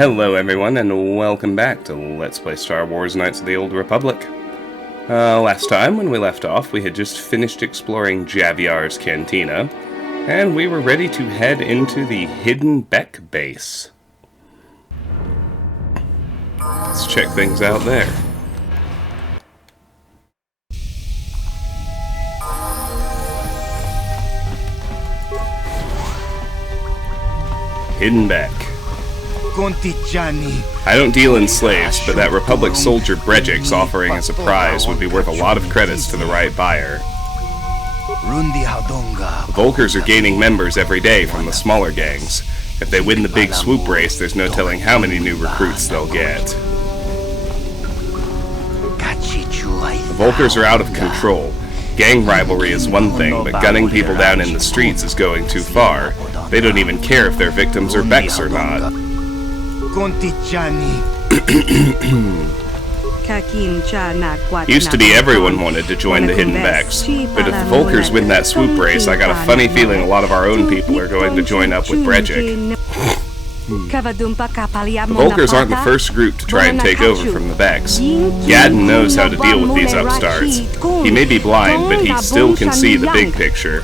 Hello everyone, and welcome back to Let's Play Star Wars Knights of the Old Republic. Last time, when we left off, we had just finished exploring Javiar's Cantina, and we were ready to head into the Hidden Bek base. Let's check things out there. Hidden Bek. I don't deal in slaves, but that Republic soldier Brejik's offering as a prize would be worth a lot of credits to the right buyer. The Volkers are gaining members every day from the smaller gangs. If they win the big swoop race, there's no telling how many new recruits they'll get. The Volkers are out of control. Gang rivalry is one thing, but gunning people down in the streets is going too far. They don't even care if their victims are Beks or not. Used to be everyone wanted to join the Hidden Beks, but if the Volkers win that swoop race, I got a funny feeling a lot of our own people are going to join up with Brejik. The Volkers aren't the first group to try and take over from the Beks. Gadon knows how to deal with these upstarts. He may be blind, but he still can see the big picture.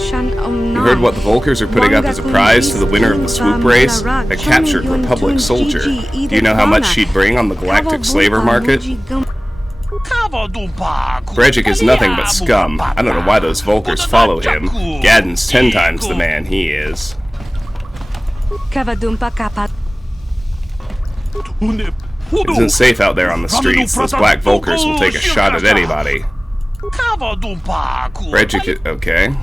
You heard what the Volkers are putting up as a prize to the winner of the swoop race? A captured Republic soldier. Do you know how much she'd bring on the galactic slaver market? Brejik is nothing but scum. I don't know why those Volkers follow him. Gadon's 10 times the man he is. It isn't safe out there on the streets. Those black Volkers will take a shot at anybody. Brejik, okay.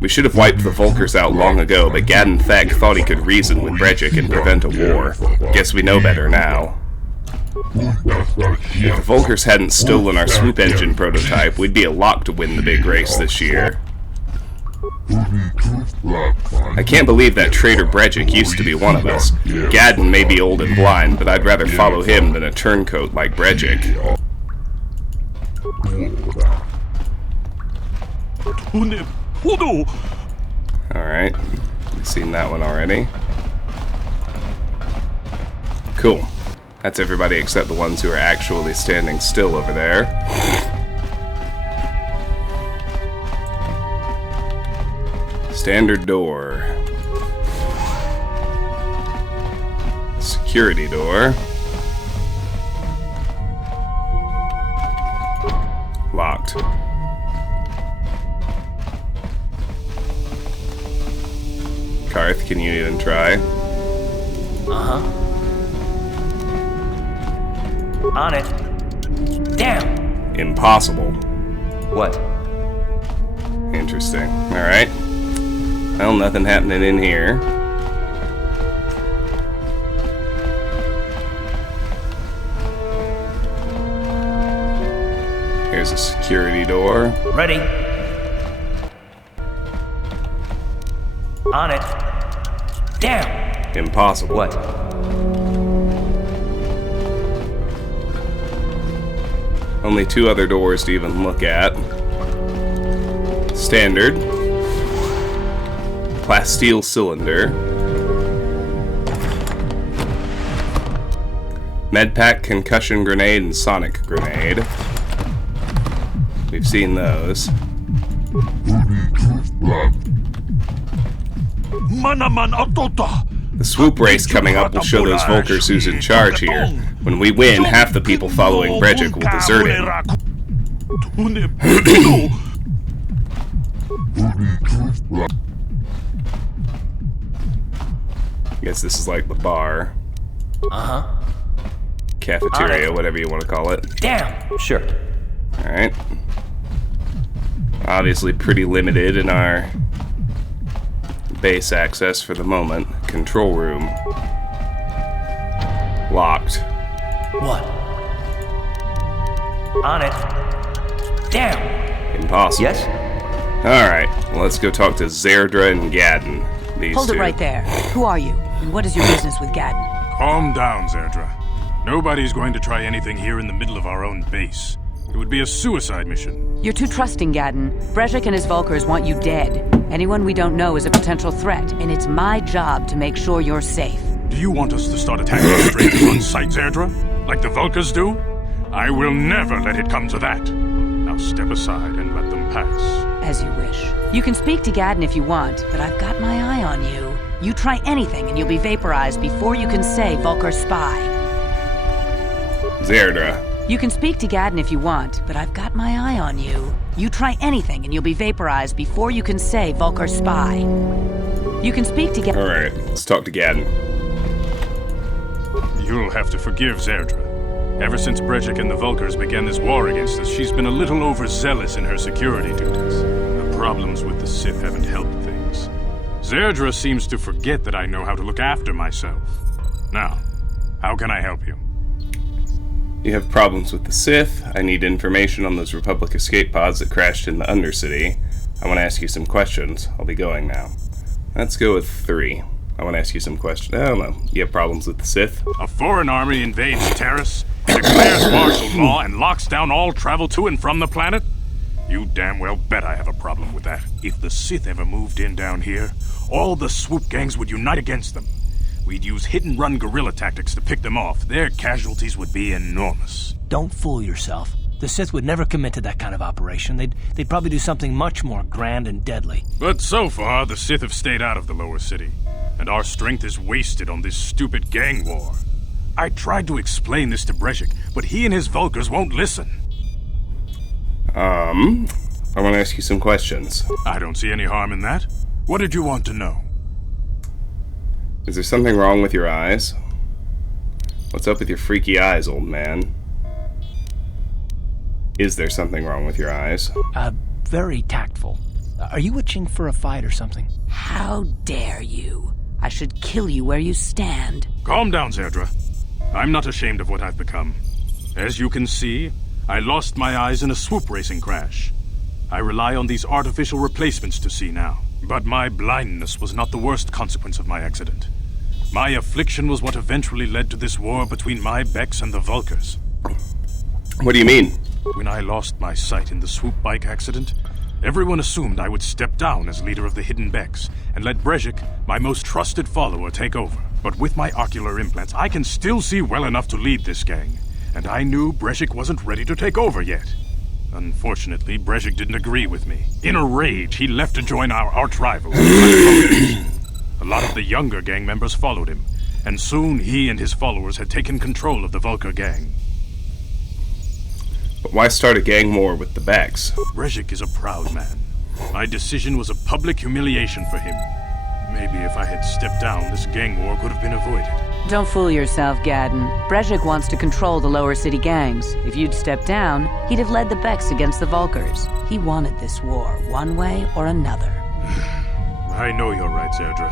We should have wiped the Volkers out long ago, but Gadon Thek thought he could reason with Brejik and prevent a war. Guess we know better now. If the Volkers hadn't stolen our swoop engine prototype, we'd be a lock to win the big race this year. I can't believe that traitor Brejik used to be one of us. Gadon may be old and blind, but I'd rather follow him than a turncoat like Brejik. Alright, we've seen that one already. Cool. That's everybody except the ones who are actually standing still over there. Standard door. Security door. Locked. Karth, can you even try? Uh-huh. On it. Damn! Impossible. What? Interesting. Alright. Well, nothing happening in here. Here's a security door. Ready. On it. Damn! Impossible. What? Only 2 other doors to even look at. Standard. Plasteel cylinder. Medpack, concussion grenade, and sonic grenade. We've seen those. The swoop race coming up will show those Volkers who's in charge here. When we win, half the people following Brejik will desert him. I guess this is like the bar. Uh-huh. Cafeteria, whatever you want to call it. Damn! Sure. Alright. Obviously pretty limited in our base access for the moment. Control room. Locked. What? On it. Damn! Impossible. Yes? Alright, well, let's go talk to Zerdra and Gadon. These Hold two. it right there. Who are you? And what is your business with Gadon? Calm down, Zerdra. Nobody's going to try anything here in the middle of our own base. It would be a suicide mission. You're too trusting, Gadon. Brejik and his Vulkars want you dead. Anyone we don't know is a potential threat, and it's my job to make sure you're safe. Do you want us to start attacking strangers on sight, Zerdra? Like the Vulkars do? I will never let it come to that. Now step aside and let them pass. As you wish. You can speak to Gadon if you want, but I've got my eye on you. You try anything and you'll be vaporized before you can say Vulkar spy. Zerdra. You can speak to Gadon if you want, but I've got my eye on you. You try anything and you'll be vaporized before you can say Vulkar spy. You can speak to Gadon. Alright, let's talk to Gadon. You'll have to forgive Zerdra. Ever since Brejik and the Vulkars began this war against us, she's been a little overzealous in her security duties. The problems with the Sith haven't helped things. Zerdra seems to forget that I know how to look after myself. Now, how can I help you? You have problems with the Sith. I need information on those Republic escape pods that crashed in the Undercity. I want to ask you some questions. I'll be going now. Let's go with 3. I want to ask you some questions. I don't know. You have problems with the Sith? A foreign army invades Taris, declares martial law, and locks down all travel to and from the planet? You damn well bet I have a problem with that. If the Sith ever moved in down here, all the swoop gangs would unite against them. We'd use hit-and-run guerrilla tactics to pick them off. Their casualties would be enormous. Don't fool yourself. The Sith would never commit to that kind of operation. They'd probably do something much more grand and deadly. But so far, the Sith have stayed out of the lower city, and our strength is wasted on this stupid gang war. I tried to explain this to Brejik, but he and his Vulkars won't listen. I want to ask you some questions. I don't see any harm in that. What did you want to know? Is there something wrong with your eyes? What's up with your freaky eyes, old man? Is there something wrong with your eyes? Very tactful. Are you itching for a fight or something? How dare you? I should kill you where you stand. Calm down, Zerdra. I'm not ashamed of what I've become. As you can see, I lost my eyes in a swoop racing crash. I rely on these artificial replacements to see now. But my blindness was not the worst consequence of my accident. My affliction was what eventually led to this war between my Beks and the Vulkars. What do you mean? When I lost my sight in the swoop bike accident, everyone assumed I would step down as leader of the Hidden Beks and let Brejik, my most trusted follower, take over. But with my ocular implants, I can still see well enough to lead this gang, and I knew Brejik wasn't ready to take over yet. Unfortunately, Brejik didn't agree with me. In a rage, he left to join our arch-rival. A lot of the younger gang members followed him, and soon he and his followers had taken control of the Vulkar gang. But why start a gang war with the Beks? Brejik is a proud man. My decision was a public humiliation for him. Maybe if I had stepped down, this gang war could have been avoided. Don't fool yourself, Gadon. Brejik wants to control the lower city gangs. If you'd stepped down, he'd have led the Beks against the Vulkars. He wanted this war, one way or another. I know you're right, Zerdra.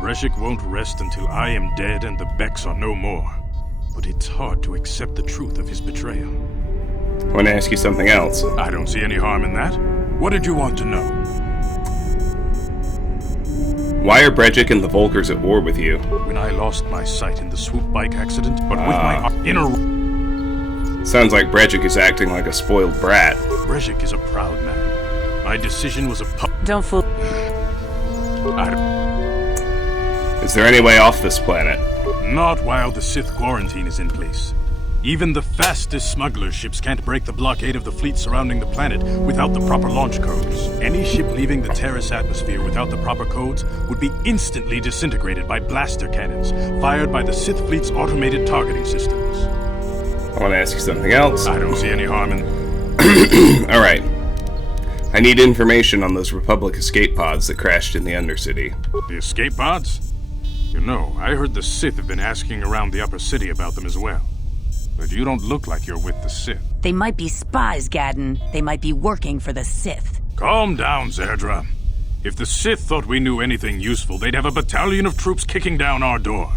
Brejik won't rest until I am dead and the Beks are no more. But it's hard to accept the truth of his betrayal. I want to ask you something else. I don't see any harm in that. What did you want to know? Why are Brejik and the Vulkars at war with you? When I lost my sight in the swoop bike accident, but with my inner... Sounds like Brejik is acting like a spoiled brat. Brejik is a proud man. My decision was a Don't fool... Is there any way off this planet? Not while the Sith quarantine is in place. Even the fastest smuggler ships can't break the blockade of the fleet surrounding the planet without the proper launch codes. Any ship leaving the Taris atmosphere without the proper codes would be instantly disintegrated by blaster cannons fired by the Sith fleet's automated targeting systems. I want to ask you something else. I don't see any harm in... Alright. I need information on those Republic escape pods that crashed in the Undercity. The escape pods? You know, I heard the Sith have been asking around the upper city about them as well. But you don't look like you're with the Sith. They might be spies, Gadon. They might be working for the Sith. Calm down, Zerdra. If the Sith thought we knew anything useful, they'd have a battalion of troops kicking down our door.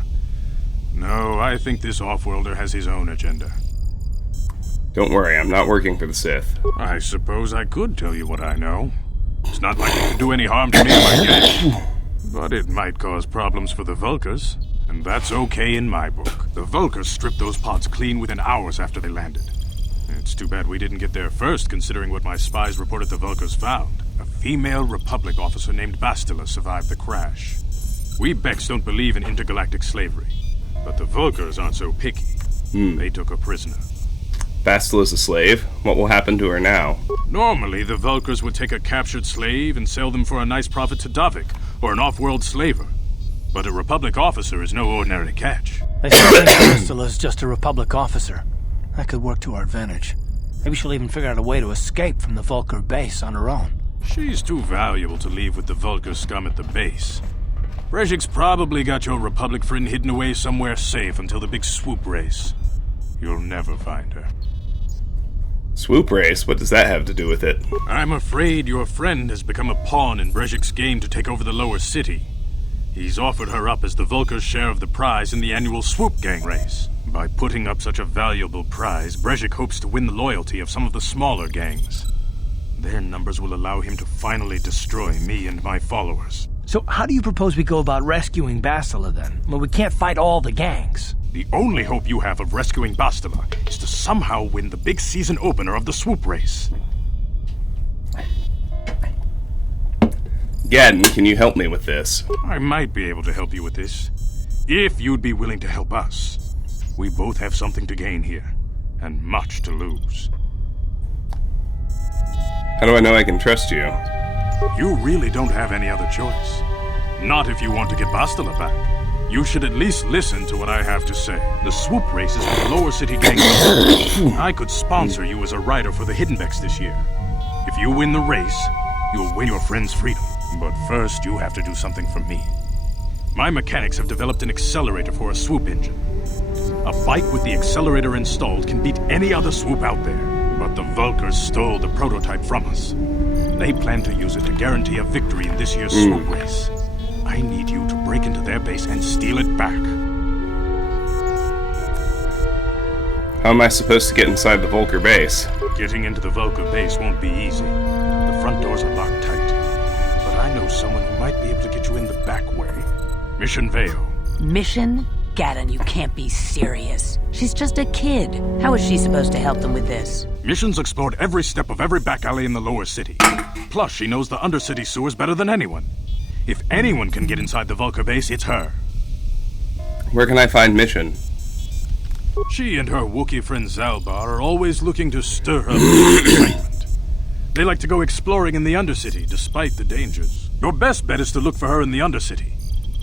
No, I think this off-worlder has his own agenda. Don't worry, I'm not working for the Sith. I suppose I could tell you what I know. It's not like it could do any harm to me if I did. But it might cause problems for the Vulkars. And that's okay in my book. The Vulkars stripped those pods clean within hours after they landed. It's too bad we didn't get there first, considering what my spies reported the Vulkars found. A female Republic officer named Bastila survived the crash. We Beks don't believe in intergalactic slavery, but the Vulkars aren't so picky. They took her prisoner. Bastila's a slave? What will happen to her now? Normally, the Vulkars would take a captured slave and sell them for a nice profit to Davik, or an off-world slaver. But a Republic officer is no ordinary catch. They still think Bastila's just a Republic officer. That could work to our advantage. Maybe she'll even figure out a way to escape from the Vulkar base on her own. She's too valuable to leave with the Vulkar scum at the base. Brejik's probably got your Republic friend hidden away somewhere safe until the big swoop race. You'll never find her. Swoop race? What does that have to do with it? I'm afraid your friend has become a pawn in Brejik's game to take over the lower city. He's offered her up as the Vulkar's share of the prize in the annual swoop gang race. By putting up such a valuable prize, Brejik hopes to win the loyalty of some of the smaller gangs. Their numbers will allow him to finally destroy me and my followers. So how do you propose we go about rescuing Bastila then? Well, we can't fight all the gangs. The only hope you have of rescuing Bastila is to somehow win the big season opener of the swoop race. Gadon, can you help me with this? I might be able to help you with this, if you'd be willing to help us. We both have something to gain here, and much to lose. How do I know I can trust you? You really don't have any other choice. Not if you want to get Bastila back. You should at least listen to what I have to say. The swoop race is for the lower city gang. I could sponsor you as a rider for the Hidden Beks this year. If you win the race, you'll win your friend's freedom. But first, you have to do something for me. My mechanics have developed an accelerator for a swoop engine. A bike with the accelerator installed can beat any other swoop out there. But the Vulkars stole the prototype from us. They plan to use it to guarantee a victory in this year's swoop race. I need you to break into their base and steal it back. How am I supposed to get inside the Vulkar base? Getting into the Vulkar base won't be easy. The front doors are locked tight. But I know someone who might be able to get you in the back way. Mission Vao. Mission? Gadon, you can't be serious. She's just a kid. How is she supposed to help them with this? Mission's explored every step of every back alley in the lower city. Plus, she knows the Undercity sewers better than anyone. If anyone can get inside the Vulkar base, it's her. Where can I find Mission? She and her Wookiee friend Zalbar are always looking to stir up excitement. They like to go exploring in the Undercity, despite the dangers. Your best bet is to look for her in the Undercity.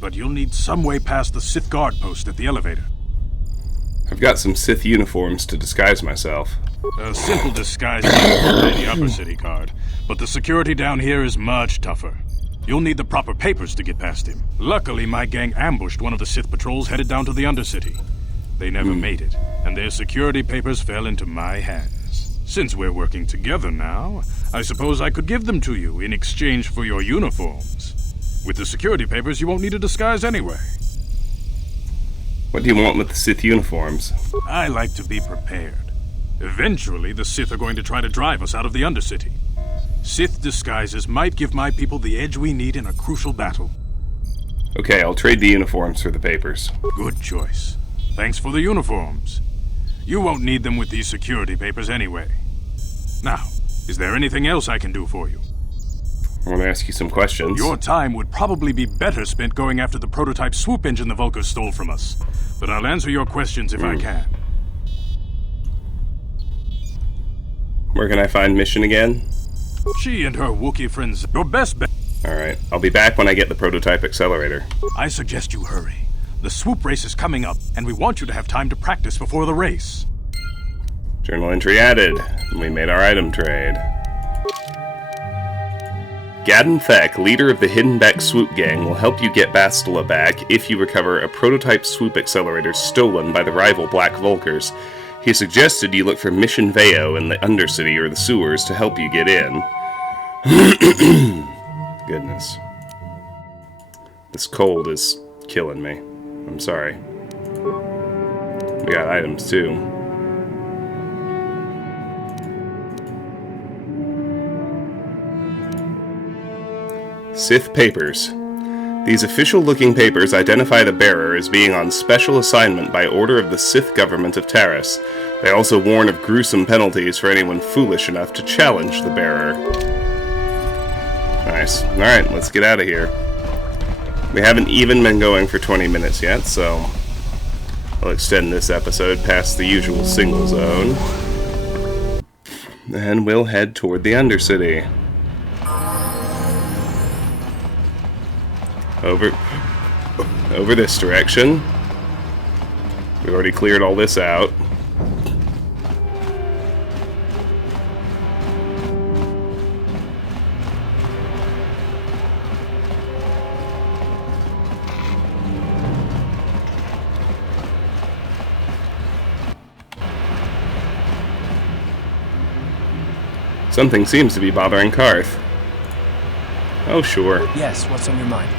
But you'll need some way past the Sith guard post at the elevator. I've got some Sith uniforms to disguise myself. A simple disguise by the Upper City guard, but the security down here is much tougher. You'll need the proper papers to get past him. Luckily, my gang ambushed one of the Sith patrols headed down to the Undercity. They never made it, and their security papers fell into my hands. Since we're working together now, I suppose I could give them to you in exchange for your uniforms. With the security papers, you won't need a disguise anyway. What do you want with the Sith uniforms? I like to be prepared. Eventually, the Sith are going to try to drive us out of the Undercity. Sith disguises might give my people the edge we need in a crucial battle. Okay, I'll trade the uniforms for the papers. Good choice. Thanks for the uniforms. You won't need them with these security papers anyway. Now, is there anything else I can do for you? I want to ask you some questions. Your time would probably be better spent going after the prototype swoop engine the Vulkars stole from us. But I'll answer your questions if I can. Where can I find Mission again? She and her Wookiee friends, your best bet. Alright, I'll be back when I get the prototype accelerator. I suggest you hurry. The swoop race is coming up, and we want you to have time to practice before the race. Journal entry added. We made our item trade. Gadon Thek, leader of the Hidden Bek swoop gang, will help you get Bastila back if you recover a prototype swoop accelerator stolen by the rival Black Vulkars. He suggested you look for Mission Vao in the Undercity or the sewers to help you get in. Goodness. This cold is killing me. I'm sorry. We got items too. Sith Papers. These official-looking papers identify the bearer as being on special assignment by order of the Sith government of Taris. They also warn of gruesome penalties for anyone foolish enough to challenge the bearer. Nice. Alright, let's get out of here. We haven't even been going for 20 minutes yet, so I'll extend this episode past the usual single zone. And we'll head toward the Undercity. Over this direction. We already cleared all this out. Something seems to be bothering Karth. Oh, sure. Yes, what's on your mind?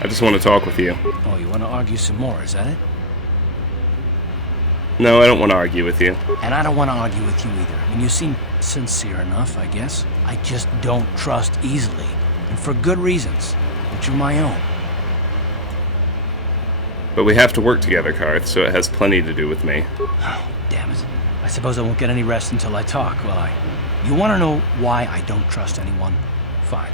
I just want to talk with you. Oh, you want to argue some more, is that it? No, I don't want to argue with you. And I don't want to argue with you either. I mean, you seem sincere enough, I guess. I just don't trust easily. And for good reasons, which are my own. But we have to work together, Karth, so it has plenty to do with me. Oh, damn it. I suppose I won't get any rest until I talk, will I? You want to know why I don't trust anyone? Fine.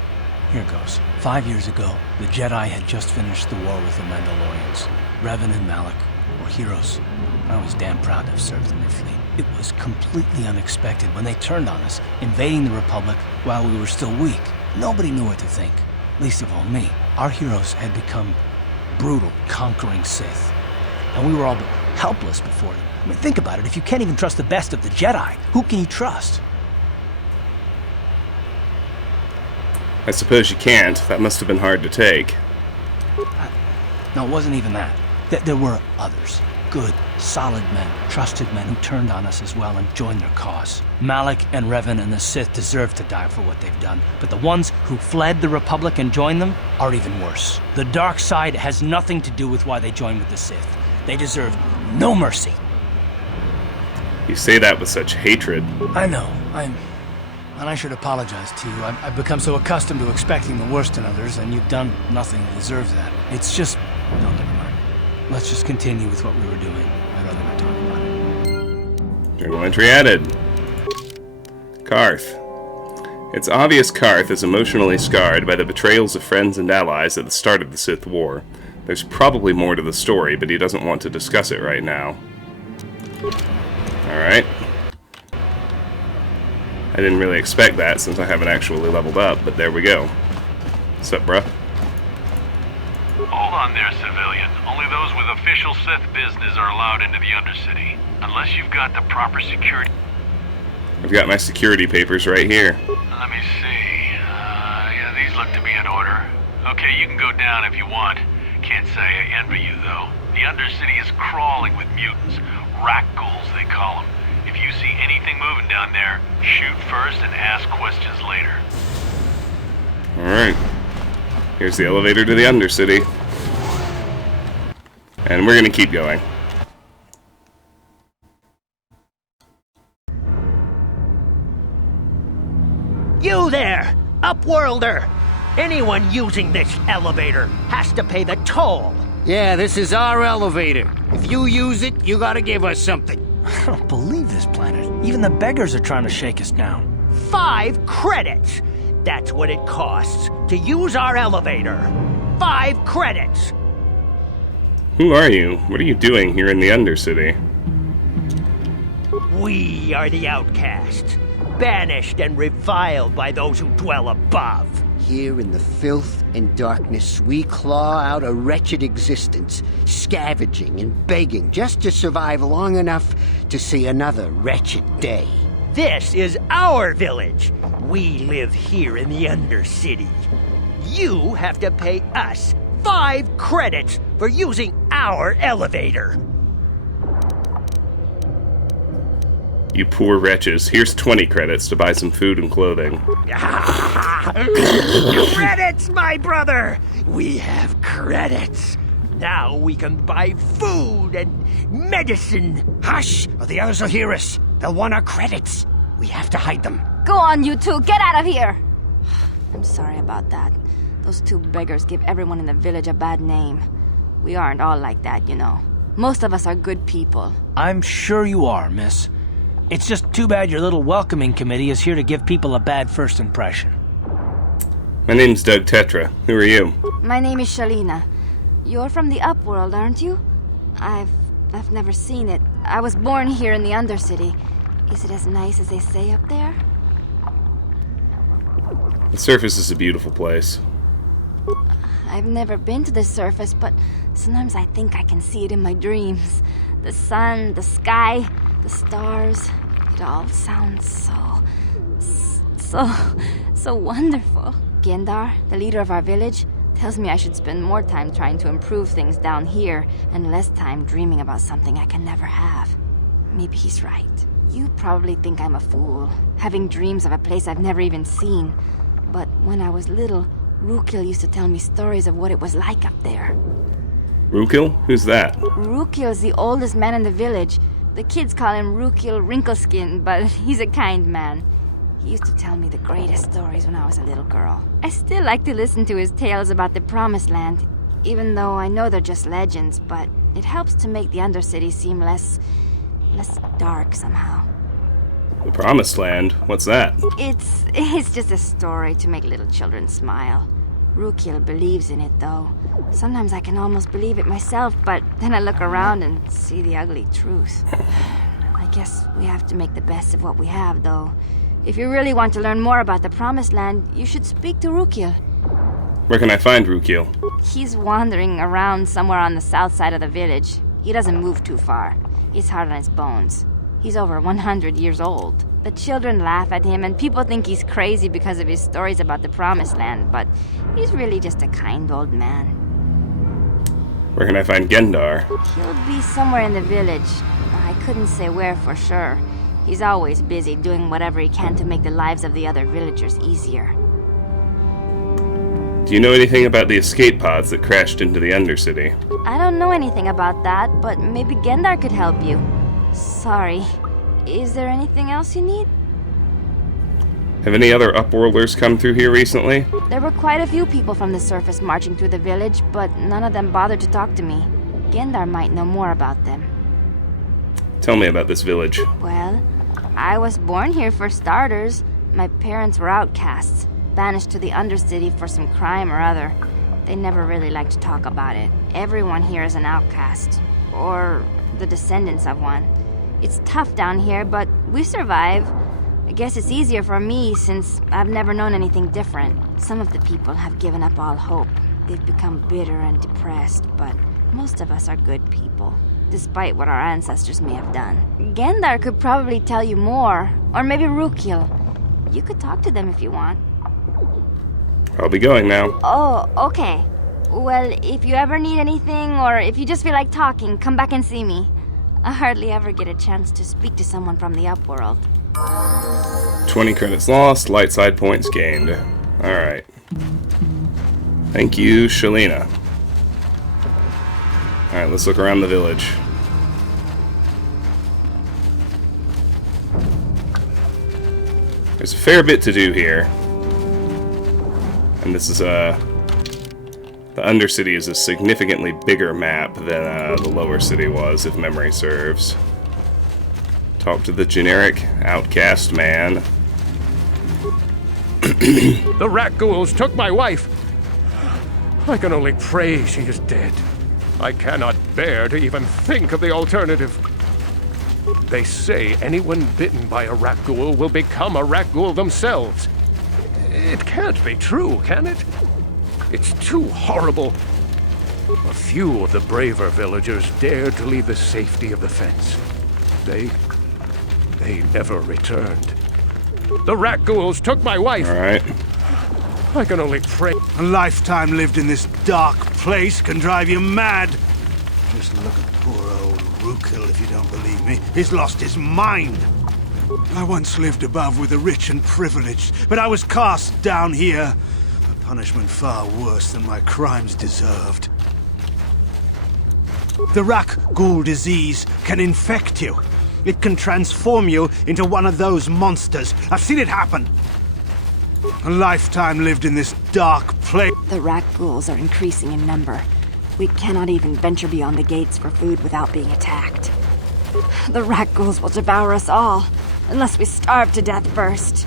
Here goes. 5 years ago, the Jedi had just finished the war with the Mandalorians. Revan and Malak were heroes. I was damn proud to have served in their fleet. It was completely unexpected when they turned on us, invading the Republic while we were still weak. Nobody knew what to think, least of all me. Our heroes had become brutal, conquering Sith. And we were all but helpless before them. I mean, think about it. If you can't even trust the best of the Jedi, who can you trust? I suppose you can't. That must have been hard to take. No, it wasn't even that. There were others. Good, solid men, trusted men who turned on us as well and joined their cause. Malak and Revan and the Sith deserve to die for what they've done, but the ones who fled the Republic and joined them are even worse. The dark side has nothing to do with why they joined with the Sith. They deserve no mercy. You say that with such hatred. I know, and I should apologize to you. I've become so accustomed to expecting the worst in others, and you've done nothing to deserve that. It's just... No, never mind. Let's just continue with what we were doing. I'd rather not talk about it. Journal entry added. Karth. It's obvious Karth is emotionally scarred by the betrayals of friends and allies at the start of the Sith War. There's probably more to the story, but he doesn't want to discuss it right now. Alright. I didn't really expect that since I haven't actually leveled up, but there we go. What's up, bruh? Hold on there, civilian. Only those with official Sith business are allowed into the Undercity. Unless you've got the proper security... I've got my security papers right here. Let me see. Yeah, these look to be in order. Okay, you can go down if you want. Can't say I envy you, though. The Undercity is crawling with mutants. Rakghouls, they call them. If you see anything moving down there, shoot first and ask questions later. Alright. Here's the elevator to the Undercity. And we're gonna keep going. You there, Upworlder! Anyone using this elevator has to pay the toll. Yeah, this is our elevator. If you use it, you gotta give us something. I don't believe this planet. Even the beggars are trying to shake us down. 5 credits! That's what it costs to use our elevator. 5 credits! Who are you? What are you doing here in the Undercity? We are the Outcasts, banished and reviled by those who dwell above. Here in the filth and darkness, we claw out a wretched existence, scavenging and begging just to survive long enough to see another wretched day. This is our village. We live here in the Undercity. You have to pay us 5 credits for using our elevator. You poor wretches. Here's 20 credits to buy some food and clothing. Credits, my brother! We have credits. Now we can buy food and medicine. Hush, or the others will hear us. They'll want our credits. We have to hide them. Go on, you two. Get out of here. I'm sorry about that. Those 2 beggars give everyone in the village a bad name. We aren't all like that, you know. Most of us are good people. I'm sure you are, miss. It's just too bad your little welcoming committee is here to give people a bad first impression. My name's Doug Tetra. Who are you? My name is Shalina. You're from the Upworld, aren't you? I've never seen it. I was born here in the Undercity. Is it as nice as they say up there? The surface is a beautiful place. I've never been to the surface, but sometimes I think I can see it in my dreams. The sun, the sky, the stars. It all sounds so wonderful. Gendar, the leader of our village, tells me I should spend more time trying to improve things down here and less time dreaming about something I can never have. Maybe he's right. You probably think I'm a fool, having dreams of a place I've never even seen. But when I was little, Rukil used to tell me stories of what it was like up there. Rukil? Who's that? Rukil's the oldest man in the village. The kids call him Rukil Wrinkleskin, but he's a kind man. He used to tell me the greatest stories when I was a little girl. I still like to listen to his tales about the Promised Land, even though I know they're just legends, but it helps to make the Undercity seem less dark somehow. The Promised Land? What's that? It's just a story to make little children smile. Rukil believes in it, though. Sometimes I can almost believe it myself, but then I look around and see the ugly truth. I guess we have to make the best of what we have, though. If you really want to learn more about the Promised Land, you should speak to Rukil. Where can I find Rukil? He's wandering around somewhere on the south side of the village. He doesn't move too far. He's hard on his bones. He's over 100 years old. The children laugh at him, and people think he's crazy because of his stories about the Promised Land, but he's really just a kind old man. Where can I find Gendar? He'll be somewhere in the village. I couldn't say where for sure. He's always busy doing whatever he can to make the lives of the other villagers easier. Do you know anything about the escape pods that crashed into the Undercity? I don't know anything about that, but maybe Gendar could help you. Sorry. Is there anything else you need? Have any other Upworlders come through here recently? There were quite a few people from the surface marching through the village, but none of them bothered to talk to me. Gendar might know more about them. Tell me about this village. Well, I was born here for starters. My parents were outcasts, banished to the Undercity for some crime or other. They never really liked to talk about it. Everyone here is an outcast, or the descendants of one. It's tough down here, but we survive. I guess it's easier for me since I've never known anything different. Some of the people have given up all hope. They've become bitter and depressed, but most of us are good people, despite what our ancestors may have done. Gendar could probably tell you more, or maybe Rukil. You could talk to them if you want. I'll be going now. Oh, okay. Well, if you ever need anything, or if you just feel like talking, come back and see me. I hardly ever get a chance to speak to someone from the Upworld. 20 credits lost, light side points gained. Alright. Thank you, Shalina. Alright, let's look around the village. There's a fair bit to do here. And this is the Undercity is a significantly bigger map than the lower city was, if memory serves. Talk to the generic outcast man. The rakghouls took my wife. I can only pray she is dead. I cannot bear to even think of the alternative. They say anyone bitten by a rakghoul will become a rakghoul themselves. It can't be true, can it? It's too horrible. A few of the braver villagers dared to leave the safety of the fence. They never returned. The rakghouls took my wife. All right. I can only pray. A lifetime lived in this dark place can drive you mad. Just look at poor old Rukil, if you don't believe me. He's lost his mind. I once lived above with the rich and privileged, but I was cast down here. A punishment far worse than my crimes deserved. The rakghoul disease can infect you. It can transform you into one of those monsters. I've seen it happen. A lifetime lived in this dark place. The rakghouls are increasing in number. We cannot even venture beyond the gates for food without being attacked. The rakghouls will devour us all, unless we starve to death first.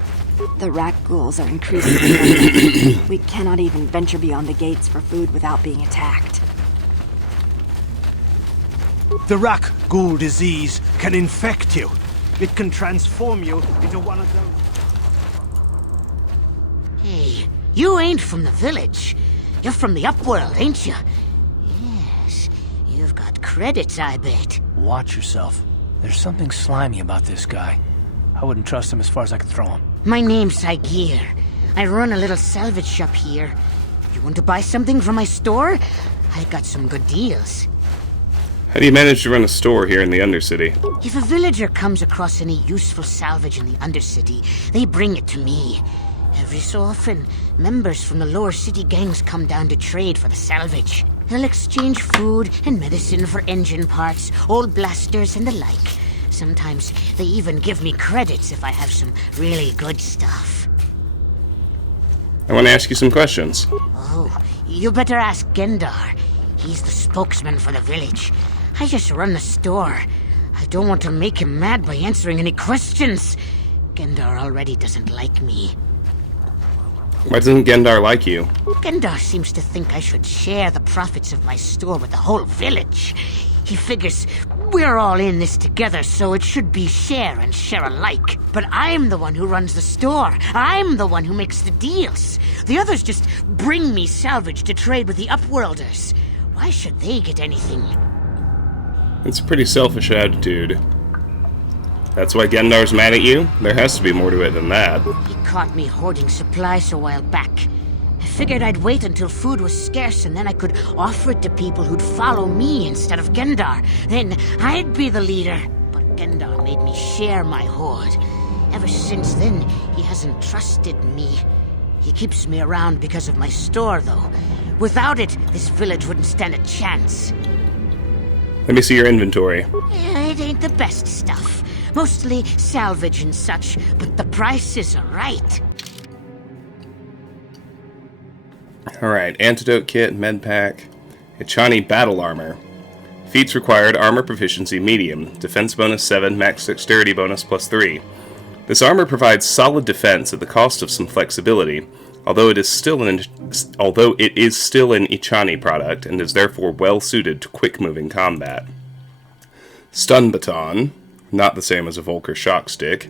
The rakghouls are increasing in number. We cannot even venture beyond the gates for food without being attacked. The rakghoul disease can infect you. It can transform you into one of those... Hey, you ain't from the village. You're from the upworld, ain't you? Yes, you've got credits, I bet. Watch yourself. There's something slimy about this guy. I wouldn't trust him as far as I could throw him. My name's Saigir. I run a little salvage shop here. You want to buy something from my store? I got some good deals. How do you manage to run a store here in the Undercity? If a villager comes across any useful salvage in the Undercity, they bring it to me. Every so often, members from the lower city gangs come down to trade for the salvage. They'll exchange food and medicine for engine parts, old blasters, and the like. Sometimes they even give me credits if I have some really good stuff. I want to ask you some questions. Oh, you better ask Gendar. He's the spokesman for the village. I just run the store. I don't want to make him mad by answering any questions. Gendar already doesn't like me. Why doesn't Gendar like you? Gendar seems to think I should share the profits of my store with the whole village. He figures we're all in this together, so it should be share and share alike. But I'm the one who runs the store. I'm the one who makes the deals. The others just bring me salvage to trade with the Upworlders. Why should they get anything? It's a pretty selfish attitude. That's why Gendar's mad at you? There has to be more to it than that. He caught me hoarding supplies a while back. I figured I'd wait until food was scarce and then I could offer it to people who'd follow me instead of Gendar. Then I'd be the leader. But Gendar made me share my hoard. Ever since then, he hasn't trusted me. He keeps me around because of my store, though. Without it, this village wouldn't stand a chance. Let me see your inventory. It ain't the best stuff. Mostly salvage and such, but the prices are right. Alright, antidote kit, med pack, Ichani battle armor. Feats required, armor proficiency medium, defense bonus 7, max dexterity bonus plus 3. This armor provides solid defense at the cost of some flexibility, although it is still an Ichani product and is therefore well suited to quick-moving combat. Stun baton, not the same as a Volker shock stick.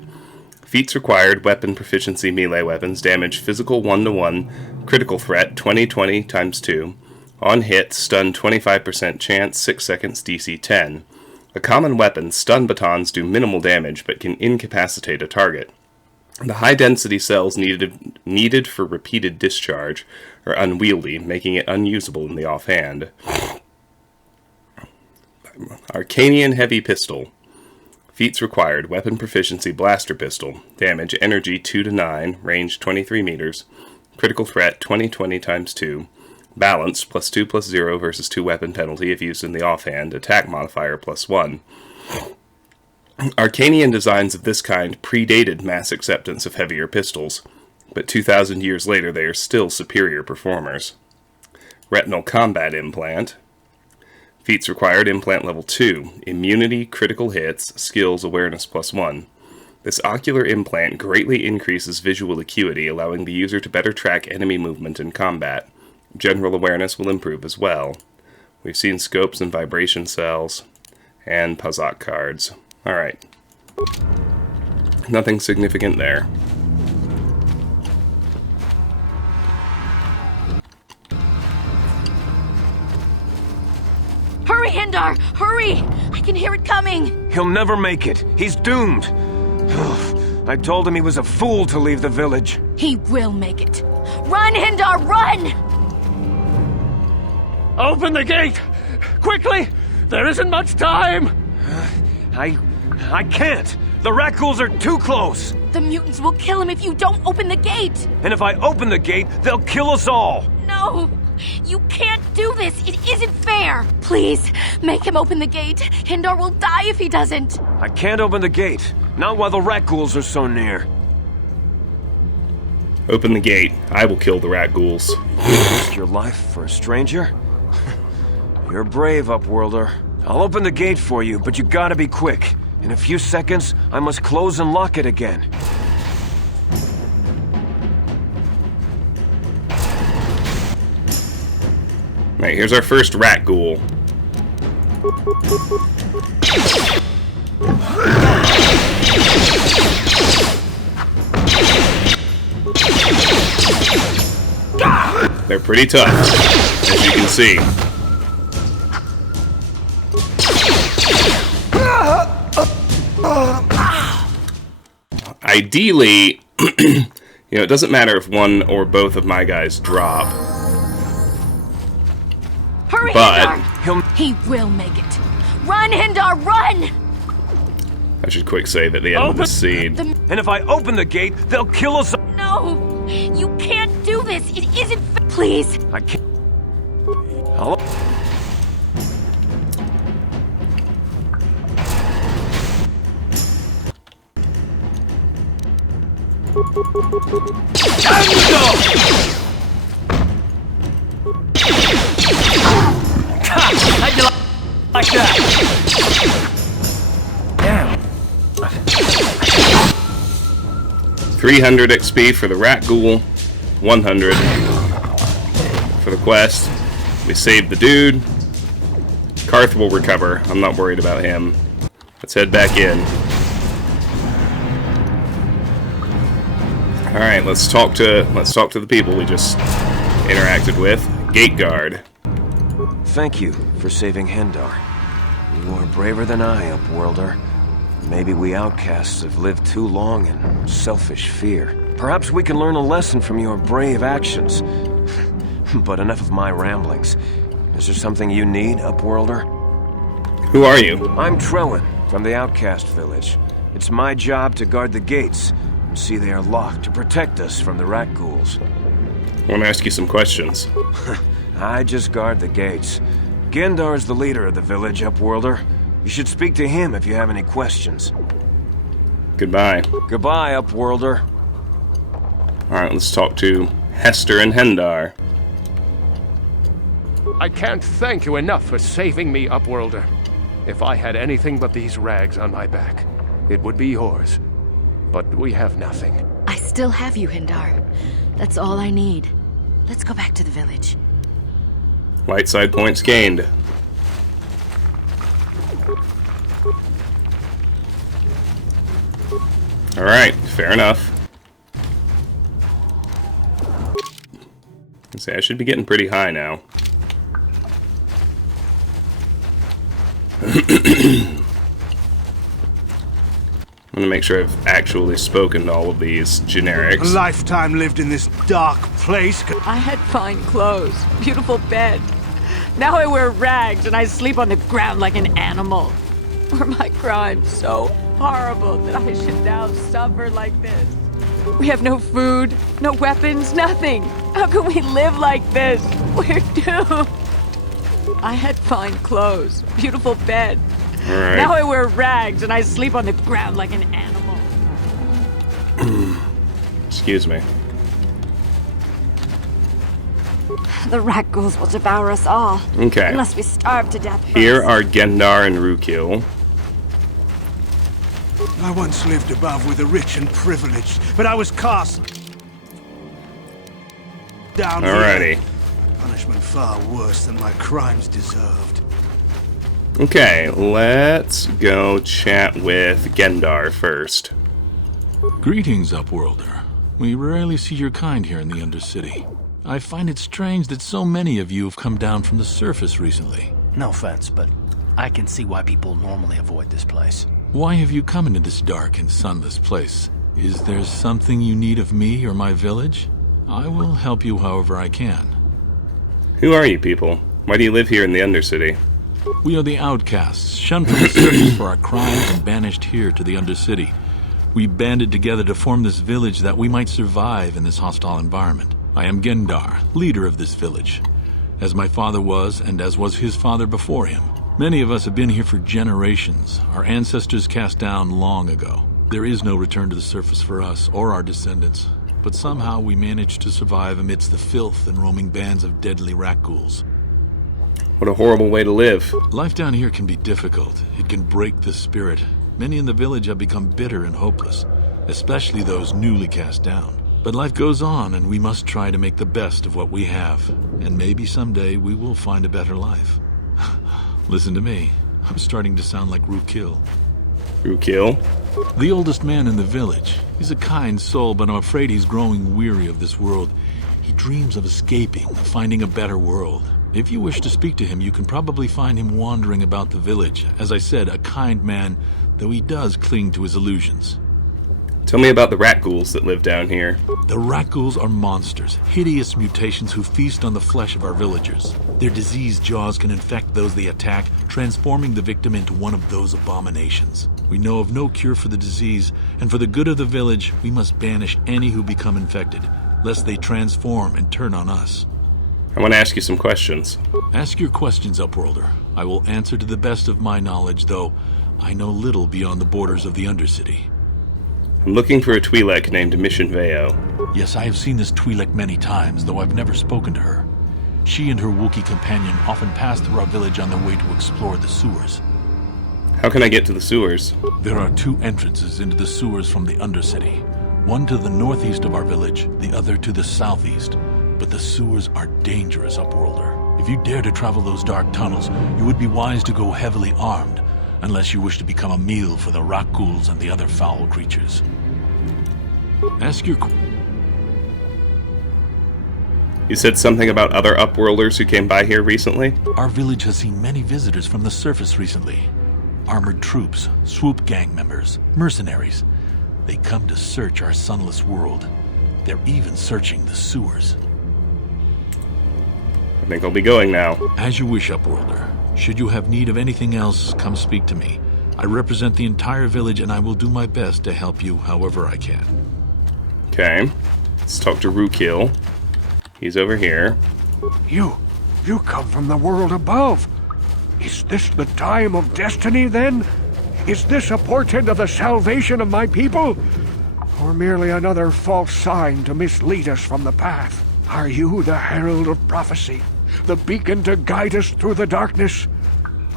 Feats required, weapon proficiency melee weapons, damage physical 1-to-1, critical threat 20/20 times 2, on hit, stun 25% chance, 6 seconds, DC 10. A common weapon, stun batons do minimal damage but can incapacitate a target. The high-density cells needed for repeated discharge are unwieldy, making it unusable in the offhand. Arcanian heavy pistol. Feats required, weapon proficiency blaster pistol, damage energy 2-9, range 23 meters, critical threat 20/20 times 2, balance +2/+0 versus 2 weapon penalty if used in the offhand, attack modifier +1. Arcanian designs of this kind predated mass acceptance of heavier pistols, but 2,000 years later they are still superior performers. Retinal combat implant. Feats required, implant level 2, immunity, critical hits, skills, awareness +1. This ocular implant greatly increases visual acuity, allowing the user to better track enemy movement in combat. General awareness will improve as well. We've seen scopes and vibration cells, and Pazak cards. Alright. Nothing significant there. Hurry, Hindar! Hurry! I can hear it coming! He'll never make it. He's doomed. I told him he was a fool to leave the village. He will make it. Run, Hindar, run! Open the gate! Quickly! There isn't much time! I can't! The rakghouls are too close! The mutants will kill him if you don't open the gate! And if I open the gate, they'll kill us all! No! You can't do this! It isn't fair! Please, make him open the gate. Hindar will die if he doesn't. I can't open the gate. Not while the rakghouls are so near. Open the gate. I will kill the rakghouls. Risk your life for a stranger? You're brave, Upworlder. I'll open the gate for you, but you gotta be quick. In a few seconds, I must close and lock it again. Right, here's our first rakghoul. They're pretty tough, as you can see. Ideally, it doesn't matter if one or both of my guys drop. Hurry, But Hindar! He will make it. Run, Hindar, run! I should quick save at the end of the scene. And if I open the gate, they'll kill us. No! You can't do this! It isn't Please! I can't. Hello? How'd you like that? Damn. 300 XP for the rakghoul, 100 for the quest. We saved the dude. Karth will recover. I'm not worried about him. Let's head back in. All right, let's talk to the people we just interacted with. Gate guard. Thank you for saving Hindar. You are braver than I, Upworlder. Maybe we outcasts have lived too long in selfish fear. Perhaps we can learn a lesson from your brave actions. But enough of my ramblings. Is there something you need, Upworlder? Who are you? I'm Trellin, from the Outcast village. It's my job to guard the gates, and see they are locked to protect us from the rakghouls. I want to ask you some questions. I just guard the gates. Gendar is the leader of the village, Upworlder. You should speak to him if you have any questions. Goodbye. Goodbye, Upworlder. Alright, let's talk to Hester and Hindar. I can't thank you enough for saving me, Upworlder. If I had anything but these rags on my back, it would be yours. But we have nothing. I still have you, Hindar. That's all I need. Let's go back to the village. Light side points gained. Alright, fair enough. Let's see, I should be getting pretty high now. I'm gonna make sure I've actually spoken to all of these generics. A lifetime lived in this dark place. I had fine clothes, beautiful bed. Now I wear rags and I sleep on the ground like an animal. Were my crimes so horrible that I should now suffer like this? We have no food, no weapons, nothing. How can we live like this? We're doomed. I had fine clothes, beautiful bed. All right. Now I wear rags and I sleep on the ground like an animal. Excuse me. The rakghouls will devour us all. Okay. Unless we starve to death first. Here are Gendar and Rukil. I once lived above with the rich and privileged, but I was cast down. Alrighty. Punishment far worse than my crimes deserved. Okay, let's go chat with Gendar first. Greetings, Upworlder. We rarely see your kind here in the Undercity. I find it strange that so many of you have come down from the surface recently. No offense, but I can see why people normally avoid this place. Why have you come into this dark and sunless place? Is there something you need of me or my village? I will help you however I can. Who are you people? Why do you live here in the Undercity? We are the Outcasts, shunned from the surface for our crimes and banished here to the Undercity. We banded together to form this village that we might survive in this hostile environment. I am Gendar, leader of this village, as my father was and as was his father before him. Many of us have been here for generations, our ancestors cast down long ago. There is no return to the surface for us or our descendants, but somehow we managed to survive amidst the filth and roaming bands of deadly rakghouls. What a horrible way to live. Life down here can be difficult. It can break the spirit. Many in the village have become bitter and hopeless, especially those newly cast down. But life goes on, and we must try to make the best of what we have. And maybe someday we will find a better life. Listen to me. I'm starting to sound like Rukil. Rukil? The oldest man in the village. He's a kind soul, but I'm afraid he's growing weary of this world. He dreams of escaping, of finding a better world. If you wish to speak to him, you can probably find him wandering about the village. As I said, a kind man, though he does cling to his illusions. Tell me about the rakghouls that live down here. The rakghouls are monsters, hideous mutations who feast on the flesh of our villagers. Their diseased jaws can infect those they attack, transforming the victim into one of those abominations. We know of no cure for the disease, and for the good of the village, we must banish any who become infected, lest they transform and turn on us. I want to ask you some questions. Ask your questions, Upworlder. I will answer to the best of my knowledge, though I know little beyond the borders of the Undercity. I'm looking for a Twi'lek named Mission Vao. Yes, I have seen this Twi'lek many times, though I've never spoken to her. She and her Wookiee companion often pass through our village on their way to explore the sewers. How can I get to the sewers? There are 2 entrances into the sewers from the Undercity. One to the northeast of our village, the other to the southeast. But the sewers are dangerous, Upworlder. If you dare to travel those dark tunnels, you would be wise to go heavily armed, unless you wish to become a meal for the rakghouls and the other foul creatures. Ask your... You said something about other Upworlders who came by here recently? Our village has seen many visitors from the surface recently. Armored troops, swoop gang members, mercenaries. They come to search our sunless world. They're even searching the sewers. I think I'll be going now. As you wish, Upworlder. Should you have need of anything else, come speak to me. I represent the entire village, and I will do my best to help you however I can. Okay. Let's talk to Rukil. He's over here. You come from the world above. Is this the time of destiny, then? Is this a portent of the salvation of my people? Or merely another false sign to mislead us from the path? Are you the herald of prophecy? The beacon to guide us through the darkness?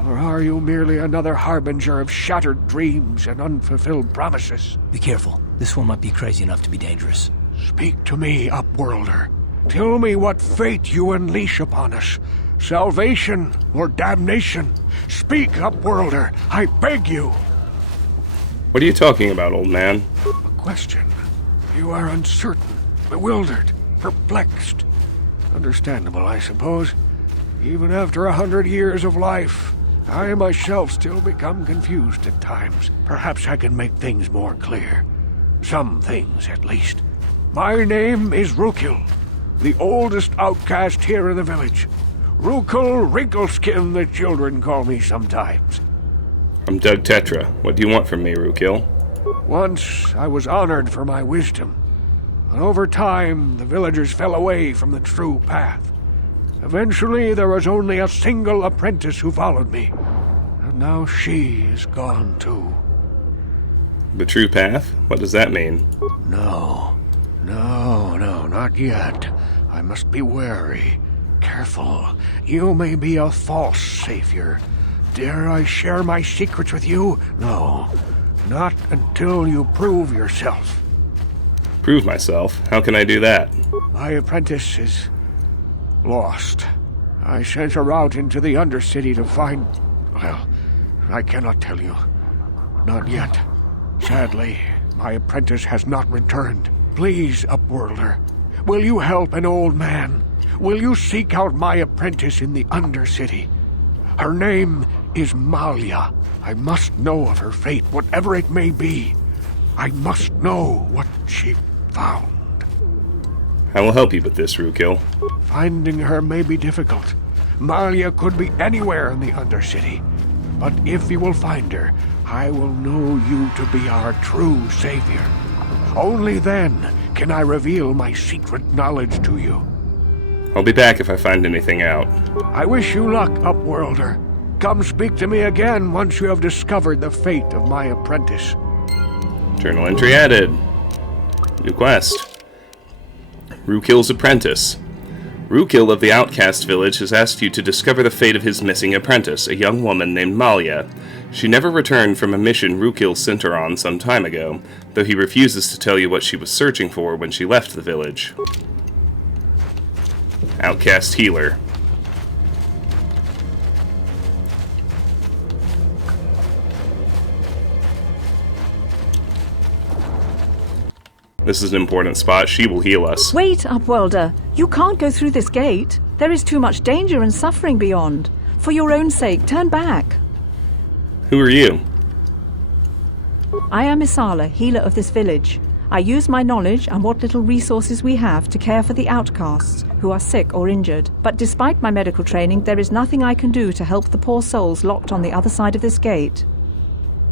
Or are you merely another harbinger of shattered dreams and unfulfilled promises? Be careful. This one might be crazy enough to be dangerous. Speak to me, Upworlder. Tell me what fate you unleash upon us. Salvation or damnation? Speak, Upworlder. I beg you. What are you talking about, old man? A question. You are uncertain, bewildered, perplexed. Understandable, I suppose. Even after 100 years of life, I myself still become confused at times. Perhaps I can make things more clear. Some things, at least. My name is Rukil, the oldest outcast here in the village. Rukil Wrinkleskin, the children call me sometimes. I'm Doug Tetra. What do you want from me, Rukil? Once I was honored for my wisdom, but over time the villagers fell away from the true path. Eventually there was only a single apprentice who followed me, and now she is gone too. The true path? What does that mean? No, not yet. I must be wary. Careful. You may be a false savior. Dare I share my secrets with you? No, not until you prove yourself. Prove myself? How can I do that? My apprentice is lost. I sent her out into the Undercity to find... Well, I cannot tell you. Not yet. Sadly, my apprentice has not returned. Please, Upworlder, will you help an old man? Will you seek out my apprentice in the Undercity? Her name is Malia. I must know of her fate, whatever it may be. I must know what she found. I will help you with this, Rukil. Finding her may be difficult. Malia could be anywhere in the Undercity. But if you will find her, I will know you to be our true savior. Only then can I reveal my secret knowledge to you. I'll be back if I find anything out. I wish you luck, Upworlder. Come speak to me again once you have discovered the fate of my apprentice. Journal entry added. New quest. Rukil's apprentice. Rukil of the Outcast village has asked you to discover the fate of his missing apprentice, a young woman named Malia. She never returned from a mission Rukil sent her on some time ago, though he refuses to tell you what she was searching for when she left the village. Outcast healer. This is an important spot. She will heal us. Wait, Upworlder. You can't go through this gate. There is too much danger and suffering beyond. For your own sake, turn back. Who are you? I am Isala, healer of this village. I use my knowledge and what little resources we have to care for the outcasts who are sick or injured. But despite my medical training, there is nothing I can do to help the poor souls locked on the other side of this gate.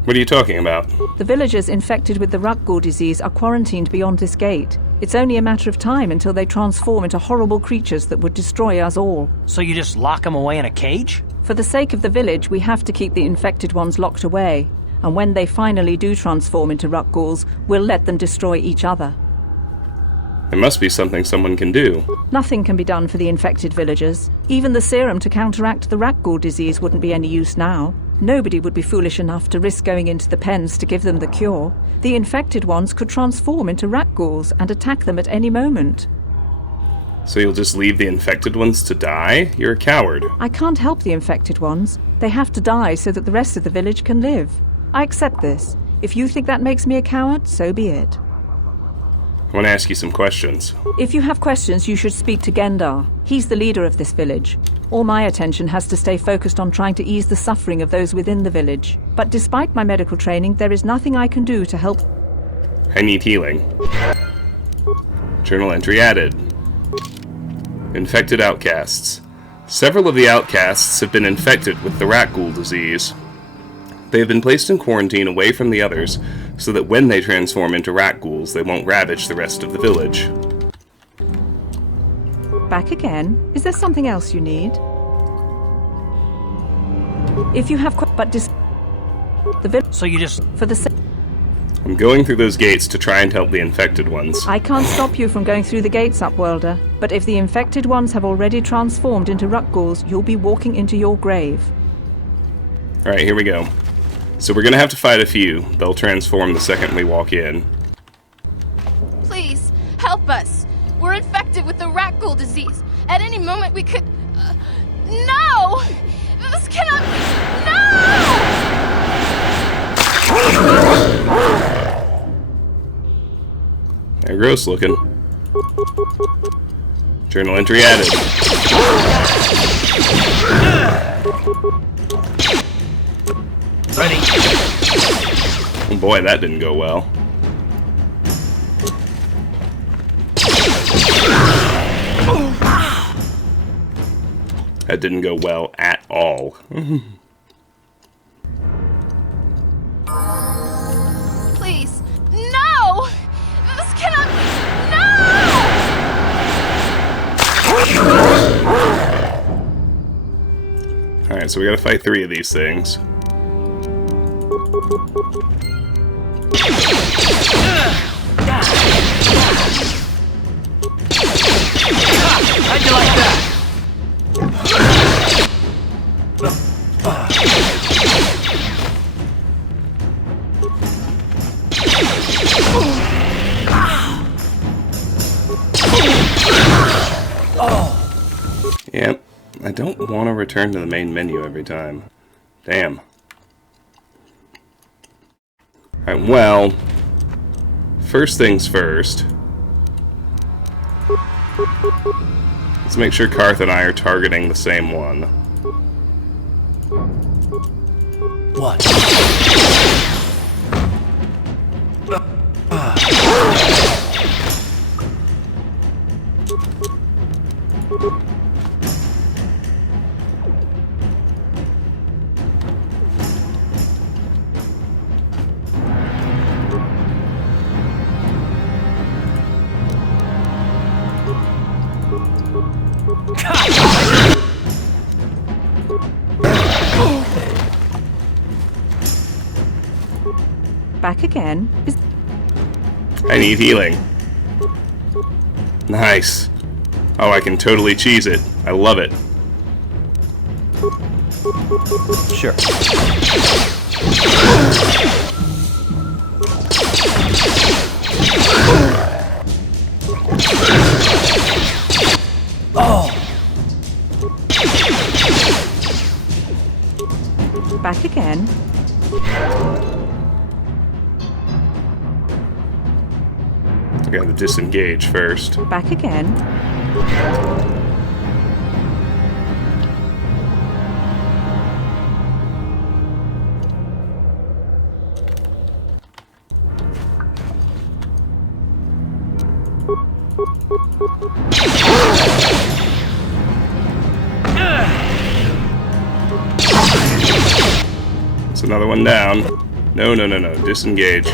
What are you talking about? The villagers infected with the rakghoul disease are quarantined beyond this gate. It's only a matter of time until they transform into horrible creatures that would destroy us all. So you just lock them away in a cage? For the sake of the village, we have to keep the infected ones locked away. And when they finally do transform into rakghouls, we'll let them destroy each other. There must be something someone can do. Nothing can be done for the infected villagers. Even the serum to counteract the rakghoul disease wouldn't be any use now. Nobody would be foolish enough to risk going into the pens to give them the cure. The infected ones could transform into rakghouls and attack them at any moment. So you'll just leave the infected ones to die? You're a coward. I can't help the infected ones. They have to die so that the rest of the village can live. I accept this. If you think that makes me a coward, so be it. I want to ask you some questions. If you have questions, you should speak to Gendar. He's the leader of this village. All my attention has to stay focused on trying to ease the suffering of those within the village. But despite my medical training, there is nothing I can do to help. I need healing. Journal entry added. Infected outcasts. Several of the outcasts have been infected with the rakghoul disease. They have been placed in quarantine away from the others, so that when they transform into rakghouls, they won't ravage the rest of the village. Back again? Is there something else you need? If you have So you just... For the I'm going through those gates to try and help the infected ones. I can't stop you from going through the gates, Upworlder. But if the infected ones have already transformed into rakghouls, you'll be walking into your grave. Alright, here we go. So we're gonna have to fight a few. They'll transform the second we walk in. Please, help us. We're infected with the rakghoul disease. At any moment we could... No! This cannot... No! They're gross looking. Journal entry added. Ready. Oh boy, that didn't go well. That didn't go well at all. Please, no! This cannot... No! Alright, so we gotta fight 3 of these things. How'd you like that? Yep, I don't want to return to the main menu every time. Damn. Alright, well, first things first. Let's make sure Karth and I are targeting the same one. What? Back again? I need healing. Nice. Oh, I can totally cheese it. I love it. Sure. Oh! Back again. I gotta disengage first. Back again. It's another one down. No. Disengage.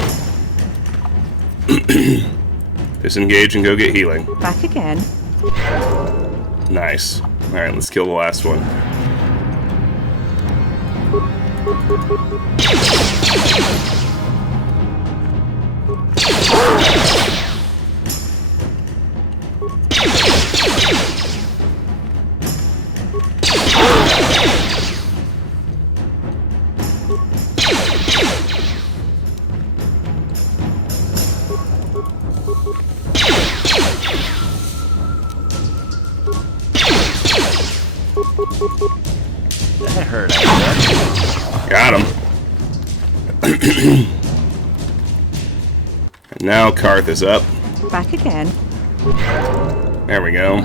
Disengage and go get healing. Back again. Nice. Alright, let's kill the last one. That hurt. Got him. And now Karth is up. Back again. There we go.